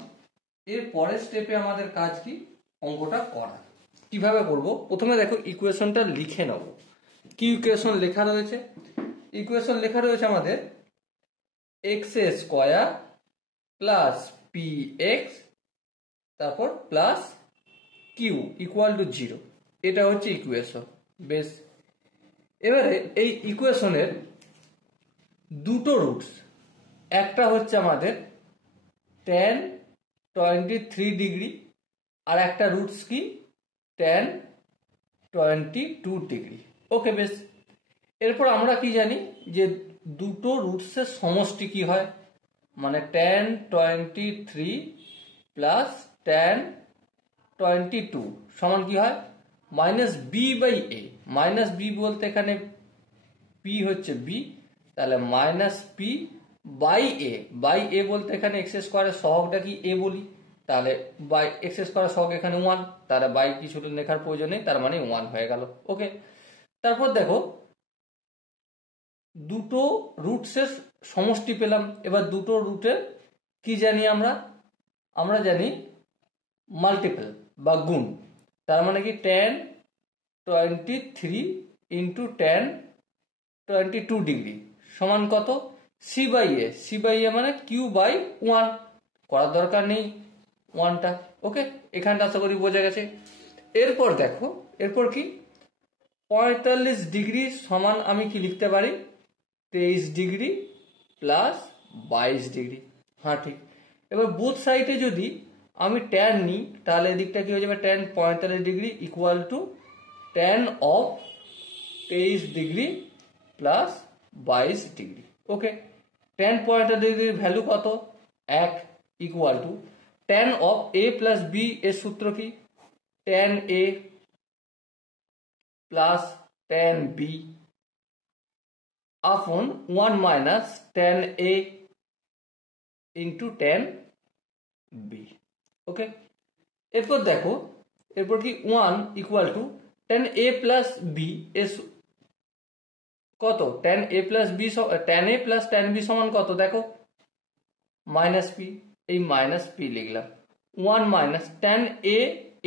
এর পরের স্টেপে আমাদের কাজ কি, অঙ্কটা করা। কিভাবে করব, প্রথমে দেখো ইকুয়েশনটা লিখে নেব। কি ইকুয়েশন লেখা রয়েছে, ইকুয়েশন লেখা রয়েছে আমাদের x স্কয়ার প্লাস px তারপর প্লাস কিউ ইকুয়াল টু 0, এটা হচ্ছে ইকুয়েশন। বেশ, এবারে এই ইকুয়েশনের দুটো রুটস, একটা হচ্ছে আমাদের tan 23 ডিগ্রি আর একটা রুটস কি tan 22 ডিগ্রি। ওকে, বেশ। এরপর আমরা কি জানি যে দুটো রুটসের সমষ্টি কি হয়, মানে tan 23 প্লাস tan 22 সমান কি হয় minus B by A. Minus B বলতে এখানে পি হচ্ছে বি, তাহলে minus p by a. By a বলতে এখানে এক্স স্কোয়ারের সহগটা কি এ বলি, তাহলে বাই এক্স স্কোয়ারের সহগ এখানে 1, তাহলে বাই কিছু লেখার প্রয়োজন নেই, তার মানে 1 হয়ে গেল। ওকে, তারপর দেখো দুটো রুটসের সমষ্টি পেলাম। এবার দুটো রুটের কি জানি আমরা জানি মাল্টিপল বা গুণ, তার মানে কি tan 23 ইন্টু tan 22 ডিগ্রি সমান কত c by a. C by a মানে কিউ বাই 1, করার দরকার নেই 1টা। ওকে, এখানটা আশা করি বোঝা গেছে। এরপর দেখো, এরপর কি 45 ডিগ্রি সমান আমি কি লিখতে পারি 23 ডিগ্রি প্লাস 22 ডিগ্রি। হ্যাঁ, ঠিক। এবার বোথ সাইডে যদি আমি ট্যান নিই তাহলে এদিকটা কি হয়ে যাবে tan 45 degree equal to tan of 23 degree plus 22 degree. Okay, tan 45 ডিগ্রির ভ্যালু কত 1 equal to tan of a plus b এর সূত্র কি tan a plus tan b upon 1 minus tan a into tan b। Okay, এরপর দেখো, এরপর কি 1 equal to tan a plus b এর কত tan a plus b, tan a plus tan b সমান কত দেখো মাইনাস পি, এই মাইনাস পি লিখলাম 1 minus tan a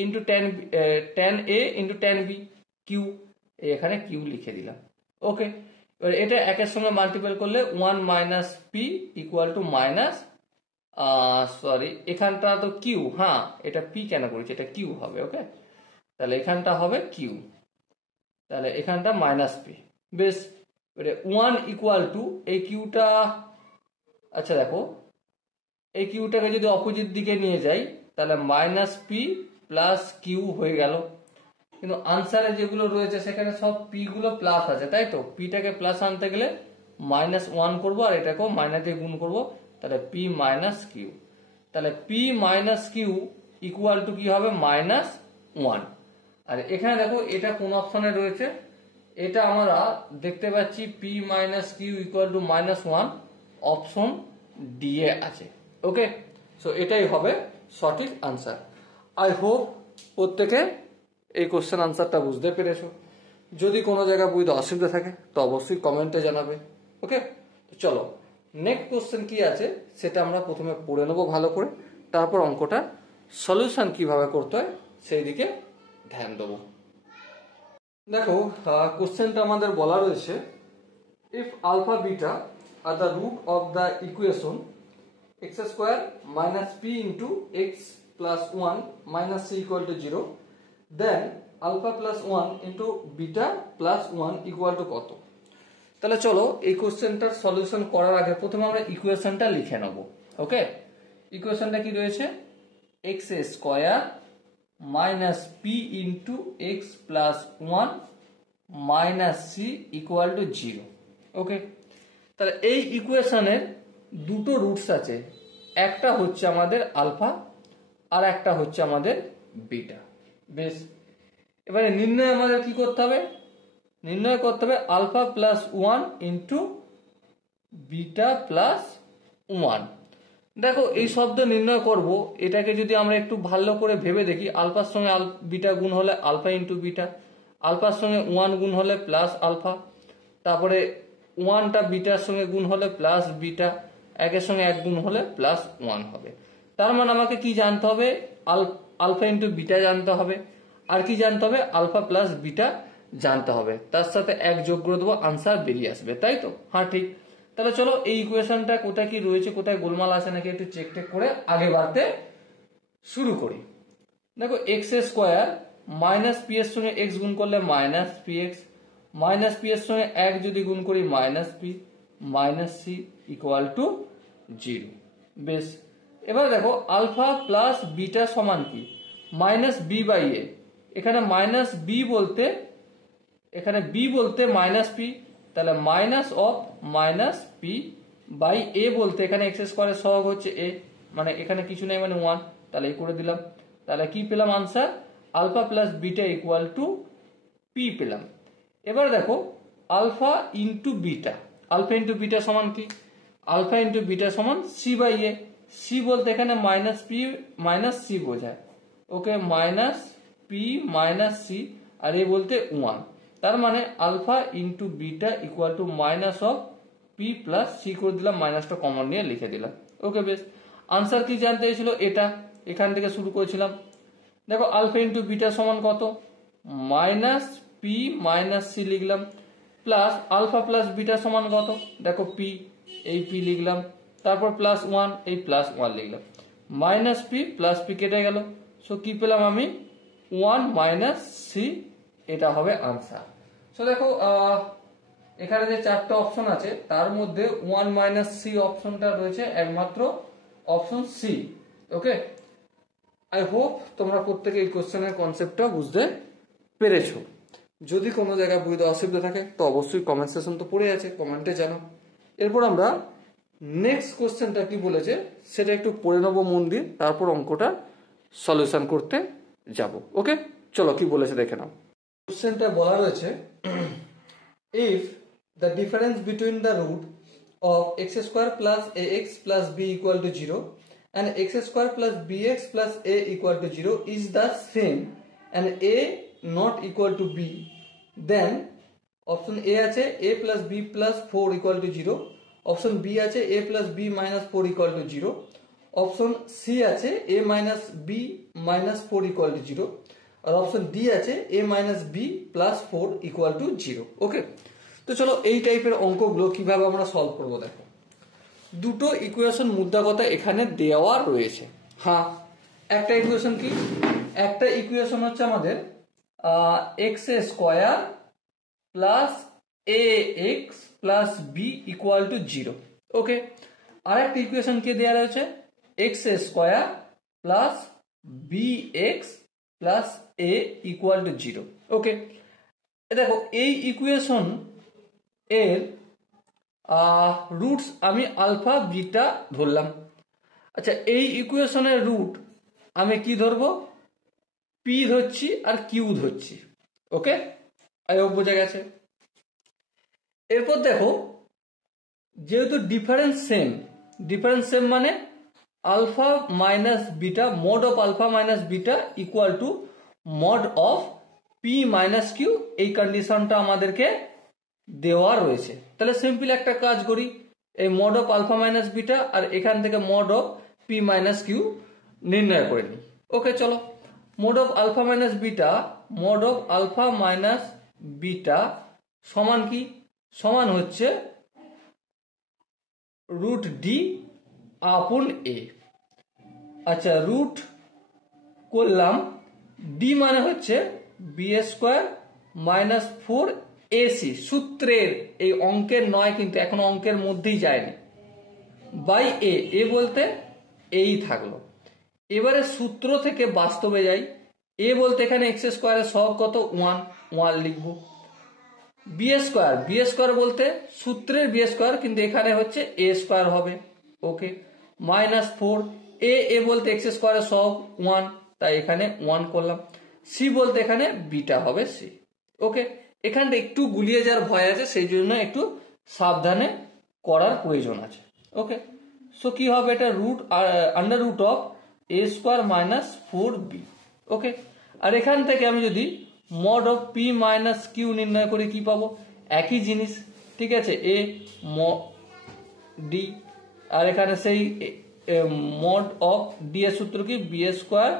into tan a into tan b q, এখানে কিউ লিখে দিলাম। ওকে, এবার এটা একের সঙ্গে মাল্টিপল করলে 1 minus P equal to minus, sorry এখানটা তো কিউ, হ্যাঁ এটা পি কেন করেছি, এটা কিউ হবে। ওকে, তাহলে এখানটা হবে কিউ, তাহলে এখানটা মাইনাস পি। বেশ, 1 ইকুয়াল টু এই কিউটা, আচ্ছা দেখো এই কিউটাকে যদি অপোজিট দিকে নিয়ে যাই তাহলে মাইনাস পি প্লাস কিউ হয়ে গেল, কিন্তু আনসারে যেগুলো রয়েছে সেখানে সব পি গুলো প্লাস আছে, তাই তো পিটাকে প্লাস আনতে গেলে -1 করবো আর এটাকেও মাইনাস দিয়ে গুণ করবো, তাহলে পি মাইনাস কিউ। তাহলে p minus q equal to কি হবে -1। আর এখানে দেখো এটা কোন অপশনে রয়েছে, এটা আমরা দেখতে পাচ্ছি p minus q equal to -1 option d এ আছে। ওকে, সো এটাই হবে সঠিক আনসার। আই হোপ প্রত্যেকে এই কোশ্চেন আনসারটা বুঝতে পেরেছো। যদি কোনো জায়গায় বুঝতে অসুবিধা থাকে তো অবশ্যই কমেন্টে জানাবে। ওকে, চলো নেক্সট কোশ্চেন কি আছে সেটা আমরা প্রথমে পড়ে নেবো ভালো করে, তারপর অঙ্কটা সলিউশন কিভাবে করতে হয় সেই দিকে ধ্যান দেবো। দেখো কোশ্চেনটা আমাদের বলা রয়েছে, if alpha beta are the root of the equation x square minus p into x plus 1 minus c equal to 0, then alpha plus 1 into beta plus 1 equal to কত। তাহলে চলো এই কোশ্চেনটার সলিউশন করার আগে প্রথমে আমরা ইকুয়েশনটা লিখে নেব। ওকে, ইকুয়েশনটা কি রয়েছে x square minus p into x plus 1 minus c equal to 0। Okay, তাহলে এই ইকুয়েশনের দুটো রুটস আছে, একটা হচ্ছে আমাদের আলফা আর একটা হচ্ছে আমাদের বিটা। বেশ, এবারে নির্ণয় আমাদের কি করতে হবে, নির্ণয় করতে হবে alpha plus 1 into beta plus 1। দেখো এই শব্দ নির্ণয় করব, এটাকে যদি আমরা একটু ভালো করে ভেবে দেখি, আলফার সঙ্গে বিটা গুণ হলে আলফা ইন্টু বিটা, আলফার সঙ্গে 1 গুণ হলে প্লাস আলফা, তারপরে 1টা বিটার সঙ্গে গুণ হলে প্লাস বিটা, একের সঙ্গে 1 গুণ হলে প্লাস 1 হবে। তার মানে আমাকে কি জানতে হবে আলফা ইন্টু বিটা জানতে হবে, আর কি জানতে হবে আলফা প্লাস বিটা জানতে হবে, তার সাথে 1 যোগ করে দেবো, আনসার বেরিয়ে আসবে, তাই তো? হ্যাঁ ঠিক। তাহলে চলো এই ইকুয়েশনটা কোথায় কি রয়েছে, কোথায় গোলমাল আছে নাকি একটু চেক টেক করে আগে বাড়তে শুরু করি। দেখো এক্স স্কোয়ার মাইনাস পি এর সঙ্গে এক্স গুণ করলে minus p x minus p এর সঙ্গে 1 যদি গুণ করি minus p minus c equal to 0। বেশ, এবার দেখো আলফা প্লাস বিটা সমান কি মাইনাস বি বাই এ। এখানে মাইনাস বি বলতে এখানে বি বলতে মাইনাস পি, তাহলে minus of minus p by a বলতে এখানে এক্স স্কোয়ারের সহগ হচ্ছে এ, মানে এখানে কিছু নেই মানে 1, তাহলে এই করে দিলাম। তাহলে কি পেলাম answer alpha plus beta equal to p পেলাম। এবার দেখো alpha into beta, alpha into beta সমান কি আলফা ইন্টু বিটা সমান সি বাই এ। সি বলতে এখানে মাইনাস পি মাইনাস সি বোঝায়, okay, minus p minus c, আর এ বলতে 1, তার মানে alpha into beta equal to minus of p plus c করে দিলাম, মাইনাসটা কমন নিয়ে লিখে দিলাম। ওকে, বেশ, আনসার কি জানতে হয়েছিল এটা, এখান থেকে শুরু করেছিলাম। দেখো আলফা ইন্টু বিটা সমান কত মাইনাস পি মাইনাস সি লিখলাম, প্লাস আলফা প্লাস বিটা সমান কত দেখো পি, এই পি লিখলাম, তারপর প্লাস 1, এই প্লাস 1 লিখলাম, মাইনাস পি প্লাস পি কেটে গেল, সো কি পেলাম আমি 1 মাইনাস সি, এটা হবে আনসার। সো দেখো এখানে যে 4টা অপশন আছে তার মধ্যে 1 মাইনাস সি অপশনটা রয়েছে একমাত্র option c. Okay, I hope তোমরা প্রত্যেকে এই কোশ্চেনের কনসেপ্টটা বুঝতে পেরেছো। যদি কোনো জায়গায় বুঝতে অসুবিধা থাকে তো অবশ্যই কমেন্ট সেকশন তো পড়ে আছে, কমেন্টে জানাও। এরপর আমরা নেক্সট কোশ্চেনটা কি বলেছে সেটা একটু পড়ে নেবো মন দিয়ে, তারপর অঙ্কটা সলিউশন করতে যাব। ওকে, চলো কি বলেছে দেখে নাও। কোশ্চেনটা বলা রয়েছে if the difference between the root of x square plus a x plus b equal to 0 and x square plus bx plus a equal to 0 is the same and a not equal to b, then option a আছে a plus b plus 4 equal to 0, option b আছে a plus b minus 4 equal to 0, option c আছে a minus b minus 4 equal to 0, আর option d আছে a minus b plus 4 equal to 0। ওকে, তো চলো এই টাইপের অঙ্কগুলো কিভাবে আমরা সলভ করবো দেখো। দুটো ইকুয়েশন মুদ্রা কথা এখানে দেওয়া রয়েছে। হ্যাঁ, একটা ইকুয়েশন কি, একটা ইকুয়েশন হচ্ছে আমাদের x square plus a x plus b equal to 0। Okay, আর একটা ইকুয়েশন কি দেওয়া রয়েছে x square plus b x plus a equal to 0। Okay, দেখো এই ইকুয়েশন এর রুটস আমি আলফা বিটা ধরলাম। আচ্ছা, এই ইকুয়েশনের রুট আমি কি ধরবো, পি ধরছি আর কিউ ধরছি। ওকে, আই হোপ বোঝা গেছে। এরপর দেখো যেহেতু ডিফারেন্স সেম মানে alpha minus beta, mod of alpha minus beta equal to mod of p minus q, এই কন্ডিশনটা আমাদেরকে দেওয়া রয়েছে। তাহলে সিম্পল একটা কাজ করি, এই mod of alpha minus beta আর এখান থেকে mod of p minus q নির্ণয় করে নিই। ওকে, চলো mod of alpha minus beta, mod of alpha minus beta সমান কি, সমান হচ্ছে রুট ডি আপন এ। আচ্ছা, রুট করলাম, ডি মানে হচ্ছে বি স্কোয়ার মাইনাস 4 এসি, সূত্রের এই অঙ্কের নয় কিন্তু এখনো অঙ্কের মধ্যেই যায়নি, বাই এ বলতে এই থাকলো। এবারে সূত্র থেকে বাস্তবে যাই, এ বলতে এখানে এক্স স্কোয়ারের সহগ কত 1 লিখবো, বি স্কোয়ার বলতে সূত্রের বি স্কোয়ার কিন্তু এখানে হচ্ছে এ স্কোয়ার হবে। ওকে, মাইনাস 4 এ বলতে এক্স স্কোয়ারের সহগ 1, তাই এখানে 1 করলাম, সি বলতে এখানে বিটা হবে সি। ওকে, এখানটা একটু গুলিয়ে যাওয়ার ভয় আছে, সেই জন্য একটু সাবধানে করার প্রয়োজন আছে। ওকে, সো কি হবে এটা root under root of a square minus 4b। Okay, আর এখান থেকে আমি যদি mod of p minus q নির্ণয় করি কি পাবো, একই জিনিস, ঠিক আছে, এ ডি, আর এখানে সেই মড অফ ডি এর সূত্র কি বি স্কোয়ার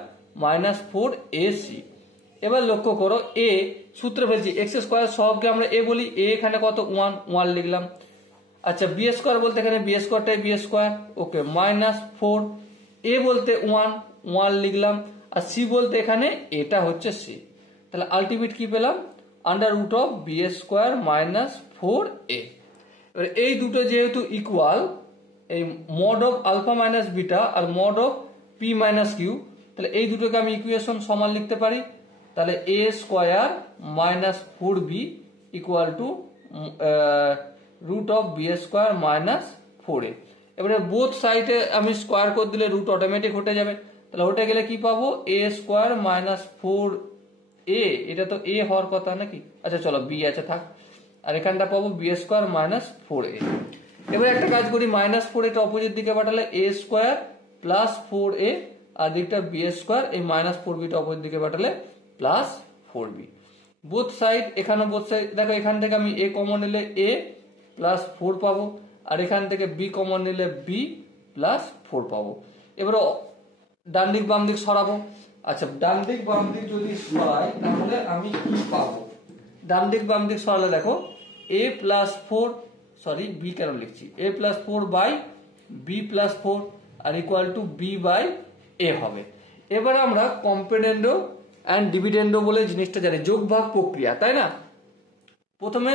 মাইনাস 4 এসি। এবার লক্ষ্য করো এ সূত্র ফেলছি, এক্স স্কোয়ার সহগকে আমরা এ বলি, এ এখানে কত 1 লিখলাম। আচ্ছা, বি স্কোয়ার বলতে এখানে বি স্কোয়ারটাই বি স্কোয়ার। ওকে, মাইনাস 4 এ বলতে 1 লিখলাম, আর সি বলতে এখানে এটা হচ্ছে সি। তাহলে আলটিমেট কি পেলাম, under root of b a square minus 4a। এবার এই দুটো যেহেতু ইকুয়াল, এই mod of alpha minus beta আর mod of p minus q, তাহলে এই দুটোকে আমি ইকুয়েশন সমান লিখতে পারি। তাহলে a square minus 4b equal to root of b square minus 4a। এবারে বোথ সাইডে আমি স্কোয়ার করে দিলে রুট অটোমেটিক হটে যাবে। তাহলে হটে গেলে কি পাবো, এ স্কোয়ার মাইনাস 4a, এটা তো এ হওয়ার কথা নাকি, আচ্ছা চলো বি আছে থাক, আর এখানটা পাবো বি স্কোয়ার মাইনাস 4a। এবার একটা কাজ করি, মাইনাস 4 এটা অপোজিট দিকে পাঠালে এ স্কোয়ার প্লাস 4a, আর দিকটা বি স্কোয়ার, এই মাইনাস 4b টা অপোজিট দিকে পাঠালে প্লাস 4b। বোথ সাইড, এখানে বোথ সাইড দেখো, এখান থেকে আমি এ কমন নিলে এ প্লাস 4 পাবো, আর এখান থেকে বি কমন নিলে বি প্লাস 4 পাবো। এবার ডান দিক বাম দিক সরাবো। আচ্ছা, ডান দিক বাম দিক যদি সরাই তাহলে আমি কি পাবো, ডান দিক বাম দিক সরালে দেখো এ প্লাস 4, সরি বি কেন লিখছি, a plus 4 by b plus 4 are equal to b by a হবে। এবার আমরা কম্পোনেন্ডো অ্যান্ড ডিভিডেন্ডো বলে জিনিসটা জানি, যোগ ভাগ প্রক্রিয়া, তাই না? প্রথমে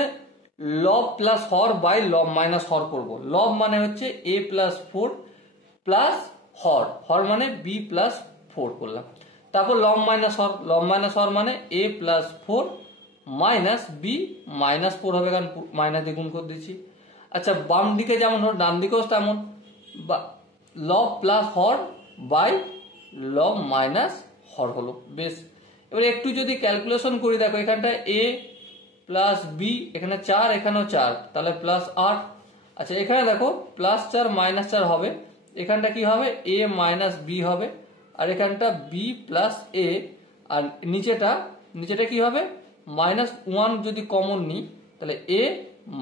লব প্লাস হর বাই লব মাইনাস হর করবো। লব মানে হচ্ছে এ প্লাস 4 প্লাস হর, হর মানে বি প্লাস 4 করলাম। তারপর লব মাইনাস হর, লব মাইনাস হর মানে এ প্লাস 4 মাইনাস বি মাইনাস 4 হবে, কারণ মাইনাস দিয়ে গুণ করে দিচ্ছি। আচ্ছা, বাম দিকে যেমন হর ডান দিকেও তেমন, লব প্লাস হর বাই লব মাইনাস হর হলো, বেশ। এবার একটু যদি ক্যালকুলেশন করি, দেখো এখানটা এ প্লাস বি, এখানে 4 এখানেও 4, তাহলে প্লাস 8। আচ্ছা, এখানে দেখো প্লাস 4 মাইনাস 4 হবে, এখানটা কি হবে এ মাইনাস বি হবে, আর এখানটা বি প্লাস এ, আর নিচেটা কি হবে মাইনাস 1 যদি কমন নিই তাহলে এ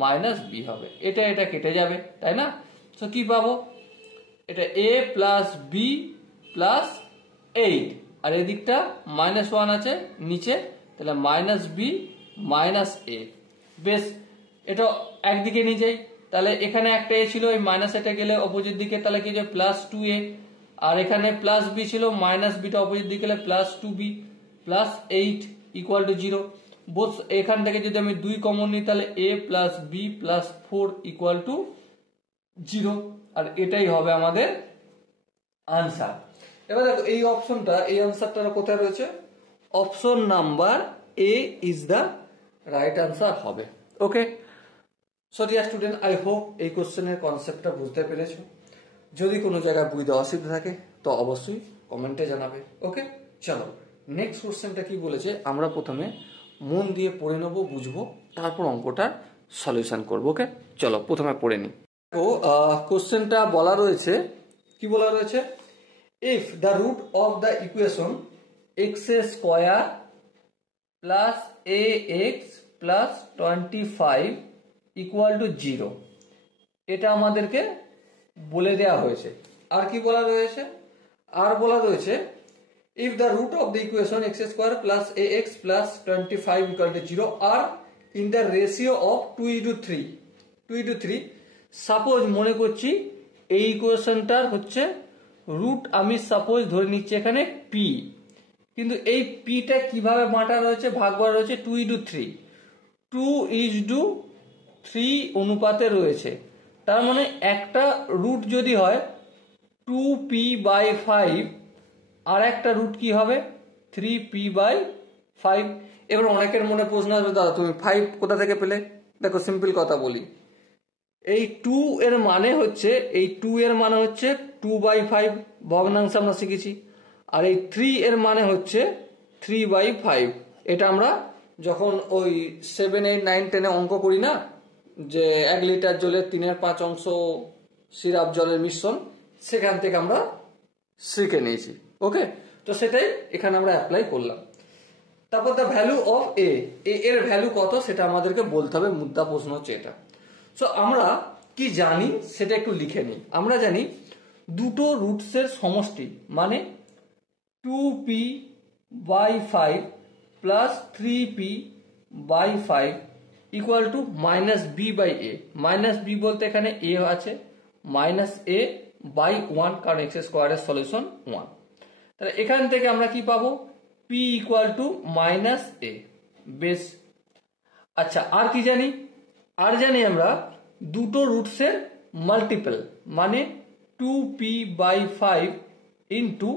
মাইনাস বি হবে, এটা কেটে যাবে, তাই না? তো কি পাবো, এটা এ প্লাস বি প্লাস 8, আর এদিকটা মাইনাস 1 আছে নিচে, তাহলে মাইনাস বি মাইনাস এ। বেশ, এটা একদিকে নিয়ে যাই, তাহলে এখানে একটা এ ছিল, এই মাইনাস এটা গেলে অপোজিট দিকে, তাহলে কি যে প্লাস 2a, আর এখানে প্লাস বি ছিল, মাইনাস বিটা অপোজিট দিকে গেলে plus 2b plus 8 equal to 0। Both এখান থেকে যদি আমি 2 কমন নিই তাহলে a plus b plus 4 equal to 0, আর এটাই হবে আমাদের আনসার। এবার দেখো এই অপশনটা, এই আনসারটা কোথায় রয়েছে, option number a is the right answer হবে। Okay, so dear student, I hope এই কোশ্চেনের কনসেপ্টটা বুঝতে পেরেছো। যদি কোনো জায়গায় বুঝতে অসুবিধা থাকে তো অবশ্যই কমেন্টে জানাবে। ওকে, চলো নেক্সট কোশ্চেনটা কি বলেছে আমরা প্রথমে মন দিয়ে পড়ে নেবো, বুঝবো, তারপর অঙ্কটার সলিউশন করবো। ওকে, চলো প্রথমে পড়ে নিই। তো কোশ্চেনটা বলা রয়েছে, কি বলা রয়েছে, if the root of the equation x square plus a x plus 25 equal to 0, এটা আমাদেরকে বলে দেওয়া হয়েছে। আর কি বলা রয়েছে, আর বলা রয়েছে if the root of the equation x square plus a x plus 25 equal to 0 আর in the ratio of 2:3। Suppose মনে করছি এই ইকুয়েশনটার হচ্ছে রুট, আমি সাপোজ ধরে নিচ্ছি এখানে পি, কিন্তু এই পিটা কিভাবে বাঁটা রয়েছে, ভাগ করা রয়েছে 2:3, 2:3 অনুপাতে রয়েছে। তার মানে একটা রুট যদি হয় 2p/5, আর একটা রুট কি হবে 3p/5। এবার অনেকের মনে প্রশ্ন আসবে, দাদা তুমি 5 কোথা থেকে পেলে? দেখো সিম্পল কথা বলি, এই 2 এর মানে হচ্ছে, এই 2 এর মানে হচ্ছে 2/5 ভগ্নাংশ আমরা শিখেছি, আর এই 3 এর মানে হচ্ছে 3/5। এটা আমরা যখন ওই 7, 8, 9, 10 অঙ্ক করি না, যে 1 লিটার জলের 3/5 অংশ সিরাপ জলের মিশ্রণ, সেখান থেকে আমরা শিখে নিয়েছি। ওকে, তো সেটাই এখানে আমরা অ্যাপ্লাই করলাম। তারপর দ্য ভ্যালু অফ এ, এর ভ্যালু কত সেটা আমাদেরকে বলতে হবে, মুদ্রা প্রশ্ন হচ্ছে এটা। সো আমরা কি জানি সেটা একটু লিখে নিই। আমরা জানি দুটো রুটসের সমষ্টি মানে 2p/5 plus 3p/5 equal to minus b/a। Minus B বলতে এখানে a আছে, মাইনাস a/1, কারণ এক্স স্কোয়ারের সলিউশন 1। তাহলে এখান থেকে আমরা কি পাবো, p equal to minus a। বেশ, আচ্ছা আর কি জানি, আর জানি আমরা দুটো রুটসের মাল্টিপল, মানে 2p/5 into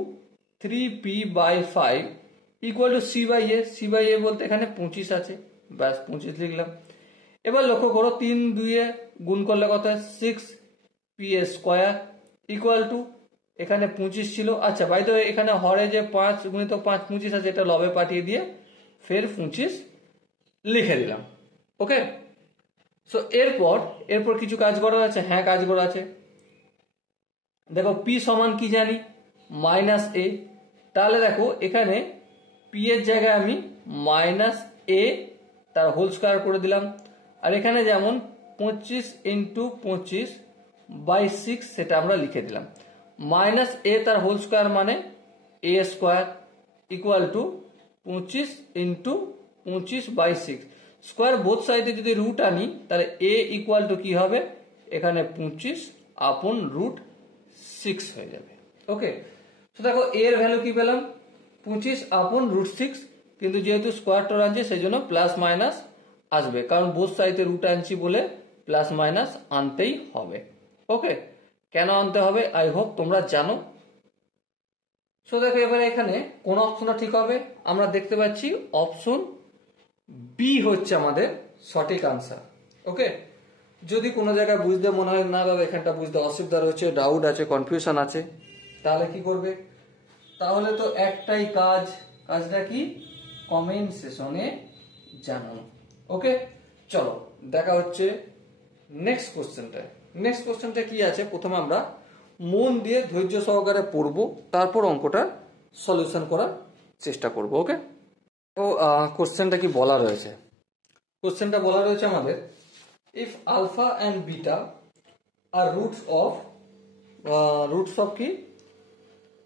3p/5 equal two c/a। c/a বলতে এখানে 25 আছে, ব্যাস 25 লিখলাম। এবার লক্ষ্য করো 3 2 গুণ করলে কত হয় 6p² ইকুয়াল টু এখানে 25 ছিল। আচ্ছা বাই দ্য ওয়ে এখানে হরে যে 5 গুণিত 5 25 আছে, এটা লবে পাঠিয়ে দিয়ে ফের 25 লিখে দিলাম। ওকে, সো এরপর কিছু কাজ করা আছে। হ্যাঁ কাজ করা আছে। দেখো p সমান কি জানি, -a। তাহলে দেখো এখানে p এর জায়গায় আমি -a তার হোল স্কয়ার করে দিলাম। আর এখানে যেমন 25 ইন্টু 25/6 সেটা আমরা লিখে দিলাম। -a তার হোল স্কয়ার মানে a² equal to 25 into 25/6 square both সাইডে যদি রুট আনি তাহলে a ইকুয়াল টু কি হবে, এখানে 25/√6 হয়ে যাবে। ওকে, তো দেখো এর ভ্যালু কি পেলাম 25/√6, কিন্তু যেহেতু স্কোয়ার টোর আনছি সেই জন্য প্লাস মাইনাস আসবে, কারণ বোথ সাইডে রুট আনছি বলে প্লাস মাইনাস আনতেই হবে। ওকে, কেন আনতে হবে আই হোপ তোমরা জানো। সো দেখো এবারে এখানে কোন অপশনটা ঠিক হবে, আমরা দেখতে পাচ্ছি অপশন বি হচ্ছে আমাদের সঠিক আনসার। ওকে, যদি কোনো জায়গায় বুঝতে মনে হয় না দাদা এখানটা বুঝতে অসুবিধা রয়েছে, ডাউট আছে, কনফিউশন আছে, তাহলে কি করবে, তাহলে তো একটাই কাজ, কাজটা কি কমেন্ট সেশনে জানানো। ওকে, চলো দেখা হচ্ছে নেক্সট কোশ্চেনটা। নেক্সট কোশ্চেনটা কি আছে প্রথমে আমরা মন দিয়ে ধৈর্য সহকারে পড়বো, তারপর অঙ্কটা সলিউশন করার চেষ্টা করব। ওকে, তো কোশ্চেনটা কি বলা রয়েছে, কোশ্চেনটা বলা রয়েছে আমাদের if alpha and beta are roots of কি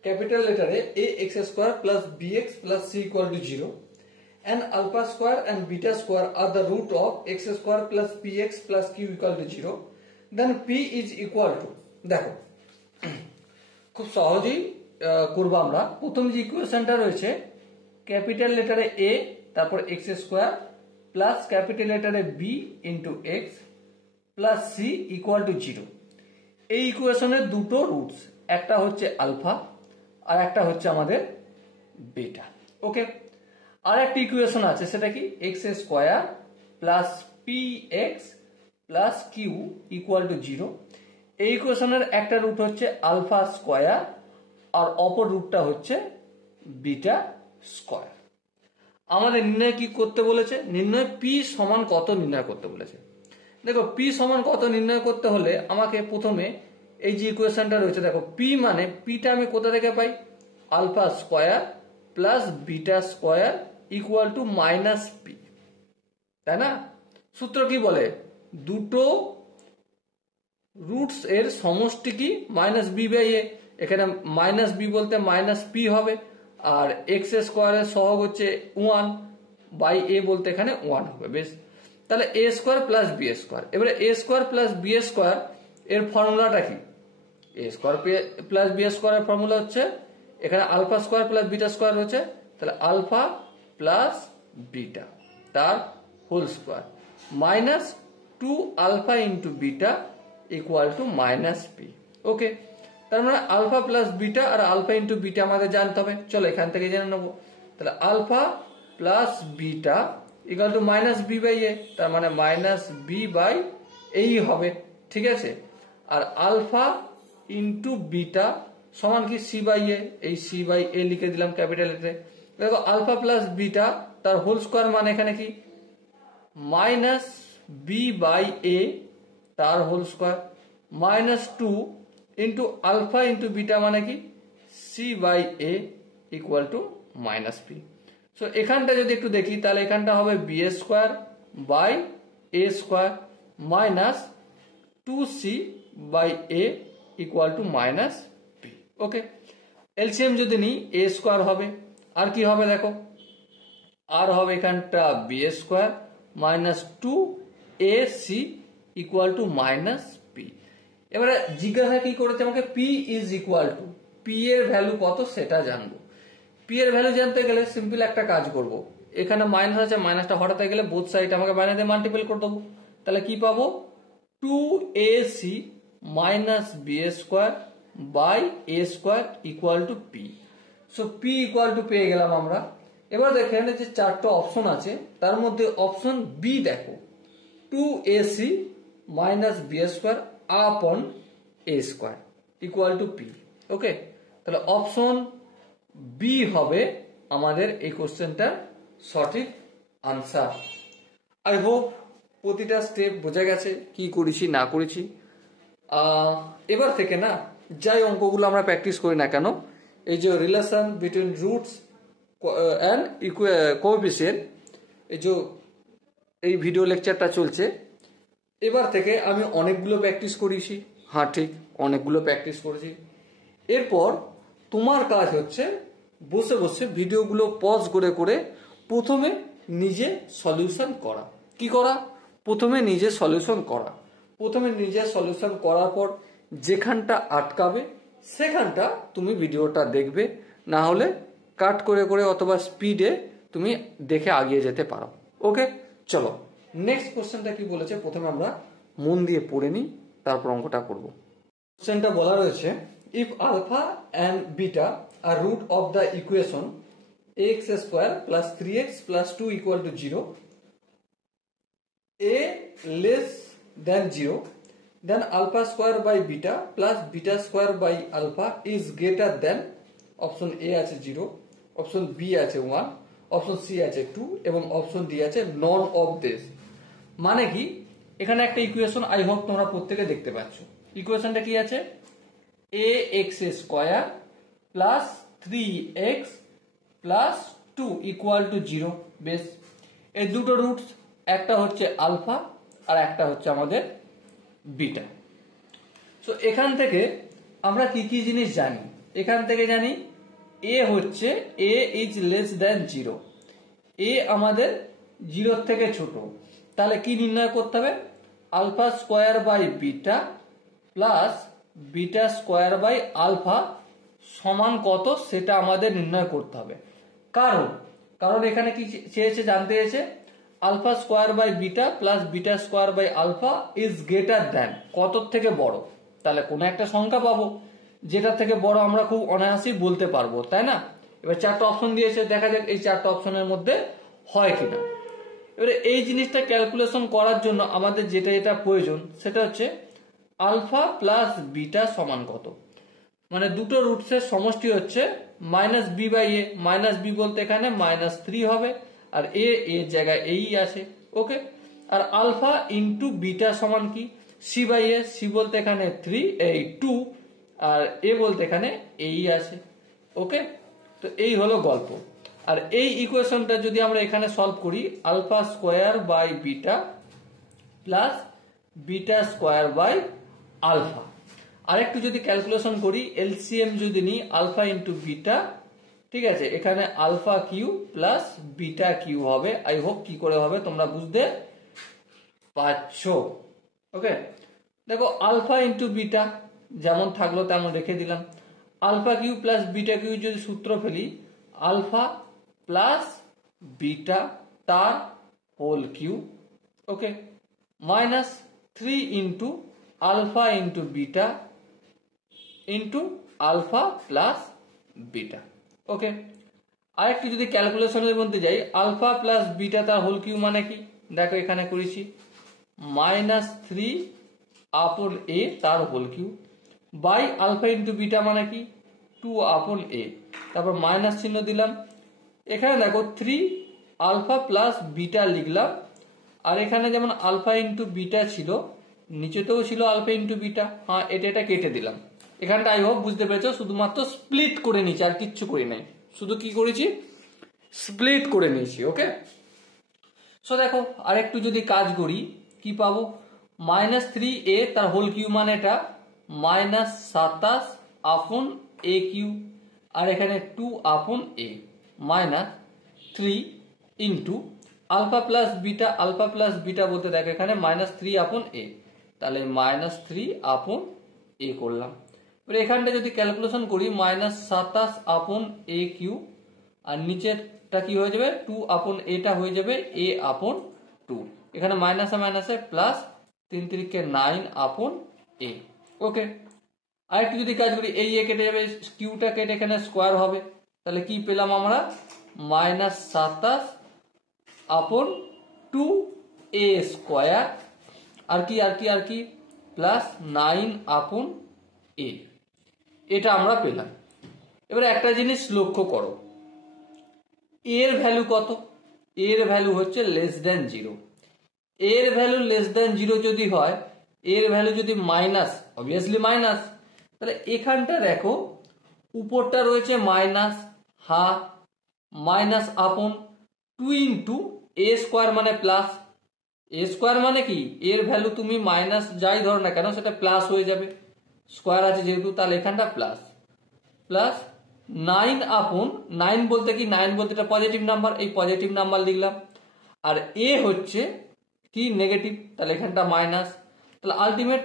ক্যাপিটাল লেটারে ax² plus bx plus c equal to 0 and alpha square and beta square are the root of x² plus px plus q equal to 0, then p is equal to, দেখো খুব সহজেই করবো আমরা। প্রথম যে ইকুয়েশনটা রয়েছে ক্যাপিটাল লেটারে a তারপর x² plus capital লেটারে b into x plus c equal to 0। এই ইকুয়েশনের দুটো রুটস, একটা হচ্ছে আলফা আর একটা হচ্ছে আমাদের বিটা। ওকে, আর একটা ইকুয়েশন আছে সেটা কি x² plus px plus q equal to 0। এই ইকুয়েশনের একটা রুট হচ্ছে আলফা স্কোয়ার আর অপর রুটটা হচ্ছে বিটা স্কোয়ার। আমাদের নির্ণয় কি করতে বলেছে, নির্ণয় p সমান কত নির্ণয় করতে বলেছে। দেখো p সমান কত নির্ণয় করতে হলে আমাকে প্রথমে এই যে ইকুয়েশনটা রয়েছে, দেখো p মানে pটা আমি কোথা থেকে পাই, alpha square plus beta square equal to -p, তাই না। সূত্র কি বলে, দুটো রুটস এর সমষ্টি কি -b/a, এখানে -b বলতে -p হবে, আর x² এর সহগ হচ্ছে 1/a বলতে এখানে 1 হবে। বেশ, তাহলে a² প্লাস b²। এবারে a² প্লাস b² এর ফর্মুলাটা কি, a² প্লাস b² এর ফর্মুলা হচ্ছে এখানে alpha square plus beta square রয়েছে, তাহলে আলফা প্লাস বিটা তার whole square minus 2 alpha into beta equal to -p। Okay, তার মানে আলফা প্লাস বিটা আর আলফা ইন্টু বিটা আমাদের জানতে হবে, চলো এখান থেকে জেনে নেবো। তাহলে alpha plus beta equal to -b/a, তার মানে -b/a হবে, ঠিক আছে। আর আলফা ইন্টু বিটা সমান কি c/a, এই c/a লিখে দিলাম ক্যাপিটাল লেটারে। দেখো আলফা প্লাস বিটা তার হোল স্কোয়ার মানে এখানে কি -b/a তার whole square -2 into alpha into beta মানে কি c/a equal to -p। So এখানটা যদি একটু দেখি তাহলে এখানটা হবে b²/a² minus 2c/a equal to -p। Okay, LCM যদি নিই a² হবে, আর কি হবে দেখো, আর হবে এখানটা b² minus 2ac equal to -p। এবারে জিজ্ঞাসা কি করেছে আমাকে, p is equal to, p এর ভ্যালু কত সেটা জানবো। p এর ভ্যালু জানতে গেলে সিম্পল একটা কাজ করব, এখানে মাইনাস আছে, মাইনাসটা হঠাৎ গেলে বোথ সাইড আমাকে মাইনাস দিয়ে মাল্টিপল করে দেবো। তাহলে কি পাবো, 2ac minus b square by a square equal to p. So p equal to পেয়ে গেলাম আমরা। এবার দেখেন যে চারটা অপশন আছে, তার মধ্যে অপশন বি দেখো, 2ac মাইনাস বি স্কোয়ার আপন এ স্কোয়ার ইকুয়াল টু পি। ওকে, তাহলে অপশন বি হবে আমাদের এই কোশ্চেনটার সঠিক আনসার। আই হোপ প্রতিটা স্টেপ বোঝা গেছে কি করেছি না করেছি। এবার থেকে না যাই অঙ্কগুলো আমরা প্র্যাকটিস করি না কেন, এই যে relation between roots and coefficient, এই ভিডিও লেকচারটা চলছে, এবার থেকে আমি অনেকগুলো প্র্যাকটিস করেছি। হ্যাঁ ঠিক, অনেকগুলো প্র্যাকটিস করেছি। এরপর তোমার কাজ হচ্ছে বসে বসে ভিডিওগুলো পজ করে করে প্রথমে নিজে সলিউশন করা। কি করা? প্রথমে নিজে সলিউশন করা। প্রথমে নিজে সলিউশন করার পর যেখানটা আটকাবে সেখানটা তুমি ভিডিওটা দেখবে, না হলে কাট করে করে অথবা স্পিডে তুমি দেখে আগিয়ে যেতে পারো। ওকে, চলো নেক্সট কোশ্চেনটা কি বলেছে প্রথমে আমরা মন দিয়ে পড়ে নিই, তারপর অঙ্কটা করব। কোশ্চেনটা বলা রয়েছে, if alpha and beta are root of the equation ax square plus 3x plus 2 equal to 0, a less than 0, then alpha square by beta plus beta square by alpha is greater than, option A আছে 0, option b আছে 1, option c আছে 2 এবং option d আছে none of this. মানে কি, এখানে একটা equation I hope তোমরা প্রত্যেকে দেখতে পাচ্ছ। ইকুয়েশনটা কি আছে, ax square plus 3x plus 2 equal to 0। বেশ, এই দুটো রুটস, একটা হচ্ছে আলফা আর একটা হচ্ছে আমাদের বিটা। সো এখান থেকে আমরা কি কি জিনিস জানি? এখান থেকে জানি এ হচ্ছে a is less than 0, a আমাদের 0 থেকে ছোট। তাহলে কি নির্ণয় করতে হবে? Alpha square by beta plus beta square by alpha সমান কত সেটা আমাদের নির্ণয় করতে হবে। কারণ এখানে কি চেয়েছে, জানতে চেয়েছে alpha square by beta plus beta square by alpha is greater than, কত থেকে বড়। তাহলে কোনো একটা সংখ্যা পাবো যেটা থেকে বড় আমরা খুব অনায়াসেই বলতে পারবো, তাই না? এবার চারটা অপশন দিয়েছে, দেখা যাক এই চারটা অপশনের মধ্যে হয় কিনা। এবারে এই জিনিসটা ক্যালকুলেশন করার জন্য আমাদের যেটা যেটা প্রয়োজন সেটা হচ্ছে আলফা প্লাস বিটা সমান কত। মানে দুটো রুটসের সমষ্টি হচ্ছে minus B by A. Minus B বলতে এখানে -3 হবে, আর এর জায়গায় এই আছে। ওকে, আর আলফা ইন্টু বিটা সমান কি, সি বাই এ। সি বলতে এখানে 2, আর এ বলতে এখানে এই আছে। ওকে, তো এই হলো গল্প। আর এই ইকুয়েশনটা যদি আমরা এখানে সলভ করি, alpha square by beta plus beta square by alpha, আর একটু যদি ক্যালকুলেশন করি, এলসিএম যদি নিই আলফা ইন্টু বিটা, ঠিক আছে, এখানে alpha Q plus beta q হবে। আই হোপ কি করে হবে তোমরা বুঝতে পারছো। ওকে, দেখো আলফা ইন্টু বিটা যেমন থাকলো তেমন রেখে দিলাম। Alpha Q plus beta cube যদি সূত্র ফেলি, আলফা প্লাস বিটা তার whole cube, okay, minus 3 into alpha into beta into alpha plus beta. Okay, আরেকটু যদি ক্যালকুলেশনের মধ্যে যাই, আলফা প্লাস বিটা তার হোল কিউ মানে কি, দেখো এখানে করেছি -3 আপন এ তার whole cube by alpha into beta মানে কি 2 আপন এ, তারপর মাইনাস চিহ্ন দিলাম। এখানে দেখো 3 আলফা প্লাস বিটা লিখলাম, আর এখানে যেমন আলফা ইন্টু বিটা ছিল, নিচেতেও ছিল আলফা ইন্টু বিটা। হ্যাঁ, এটা কেটে দিলাম। এখানটা আই হোপ বুঝতে পেরেছো, শুধুমাত্র স্প্লিট করে নিয়েছি, আর কিচ্ছু করি নাই, শুধু কি করেছি, স্প্লিট করে নিয়েছি। ওকে, সো দেখো আরেকটু যদি কাজ করি কি পাবো, -3 এ তার হোল কিউ মানে এটা -27 আপন এ কিউ, আর এখানে 2 upon a, -3 into alpha plus beta. Alpha plus beta বলতে দেখো এখানে -3 আপন এ, তাহলে -3 আপন এ করলাম। এখানটা যদি ক্যালকুলেশন করি, -27 আপন এ কিউ, আর নিচেরটা টা কি হয়ে যাবে 2 আপন এটা হয়ে যাবে a আপন 2, এখানে মাইনাসে মাইনাসে প্লাস 3 3 9 আপন a। ওকে, আরেকটু যদি কাজ করি এই a কেটে যাবে, কিউটা কেটে এখানে স্কোয়ার হবে, তাহলে কি পেলাম আমরা -27 আপন 2a স্কোয়ার, আর কি প্লাস 9 আপন a, এটা আমরা পেলাম। এবার একটা জিনিস লক্ষ্য করো, এর ভ্যালু কত? এর ভ্যালু হচ্ছে <0। এর ভ্যালু <0 যদি হয়, এর ভ্যালু যদি মাইনাস, অবভিয়াসলি মাইনাস, তাহলে এখানটা দেখো উপরটা রয়েছে মাইনাস হাফ মাইনাস আপন 2 ইন্টু এ স্কোয়ার মানে প্লাস, এ স্কোয়ার মানে কি এর ভ্যালু তুমি মাইনাস যাই ধরো না কেন সেটা প্লাস হয়ে যাবে, স্কোয়ার আছে যেহেতু, তাহলে এখানটা প্লাস প্লাস 9 আপন 9 বলতে কি 9 বলতে এটা পজিটিভ নাম্বার, এই পজিটিভ নাম্বার লিখলাম, আর এ হচ্ছে কি নেগেটিভ, তাহলে এখানটা মাইনাস, তাহলে আলটিমেট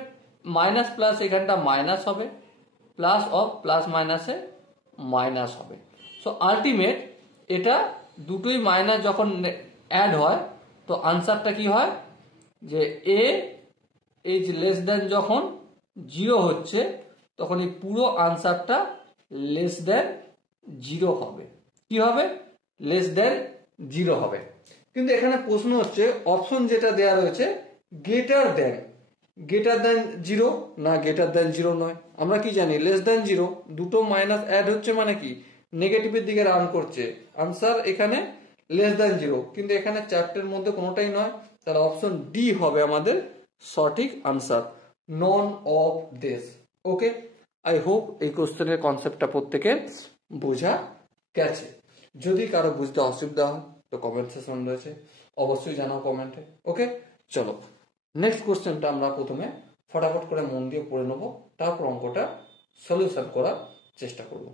মাইনাস প্লাস এখানটা মাইনাস হবে, প্লাস অফ প্লাস মাইনাসে মাইনাস হবে। সো আলটিমেট এটা দুটোই মাইনাস যখন অ্যাড হয় তো আনসারটা কি হয় যে এ ইজ লেস দেন যখন 0 হচ্ছে তখন এই পুরো আনসারটা লেস দেন 0 হবে। কি হবে? লেস দেন 0 হবে। কিন্তু এখানে প্রশ্ন হচ্ছে অপশন যেটা দেয়া রয়েছে গ্রেটার দেন 0 না গ্রেটার দেন 0 নয়। আমরা কি জানি লেস দেন 0, দুটো মাইনাস অ্যাড হচ্ছে মানে কি নেগেটিভের দিকে রান করছে, আনসার এখানে লেস দেন 0, কিন্তু এখানে চারটের মধ্যে কোনোটাই নয়, তাহলে অপশন ডি হবে আমাদের সঠিক answer, none of this. Okay, I hope এই কোশ্চেনের কনসেপ্টটা প্রত্যেকের বোঝা গেছে। যদি কারো বুঝতে অসুবিধা হয় তো কমেন্ট সেকশন রয়েছে, অবশ্যই জানাও কমেন্টে। ওকে, চলো নেক্সট কোশ্চেনটা আমরা প্রথমে ফটাফট করে মন দিয়ে পড়ে নেবো, তারপর অঙ্কটা সলিউশন করার চেষ্টা করব।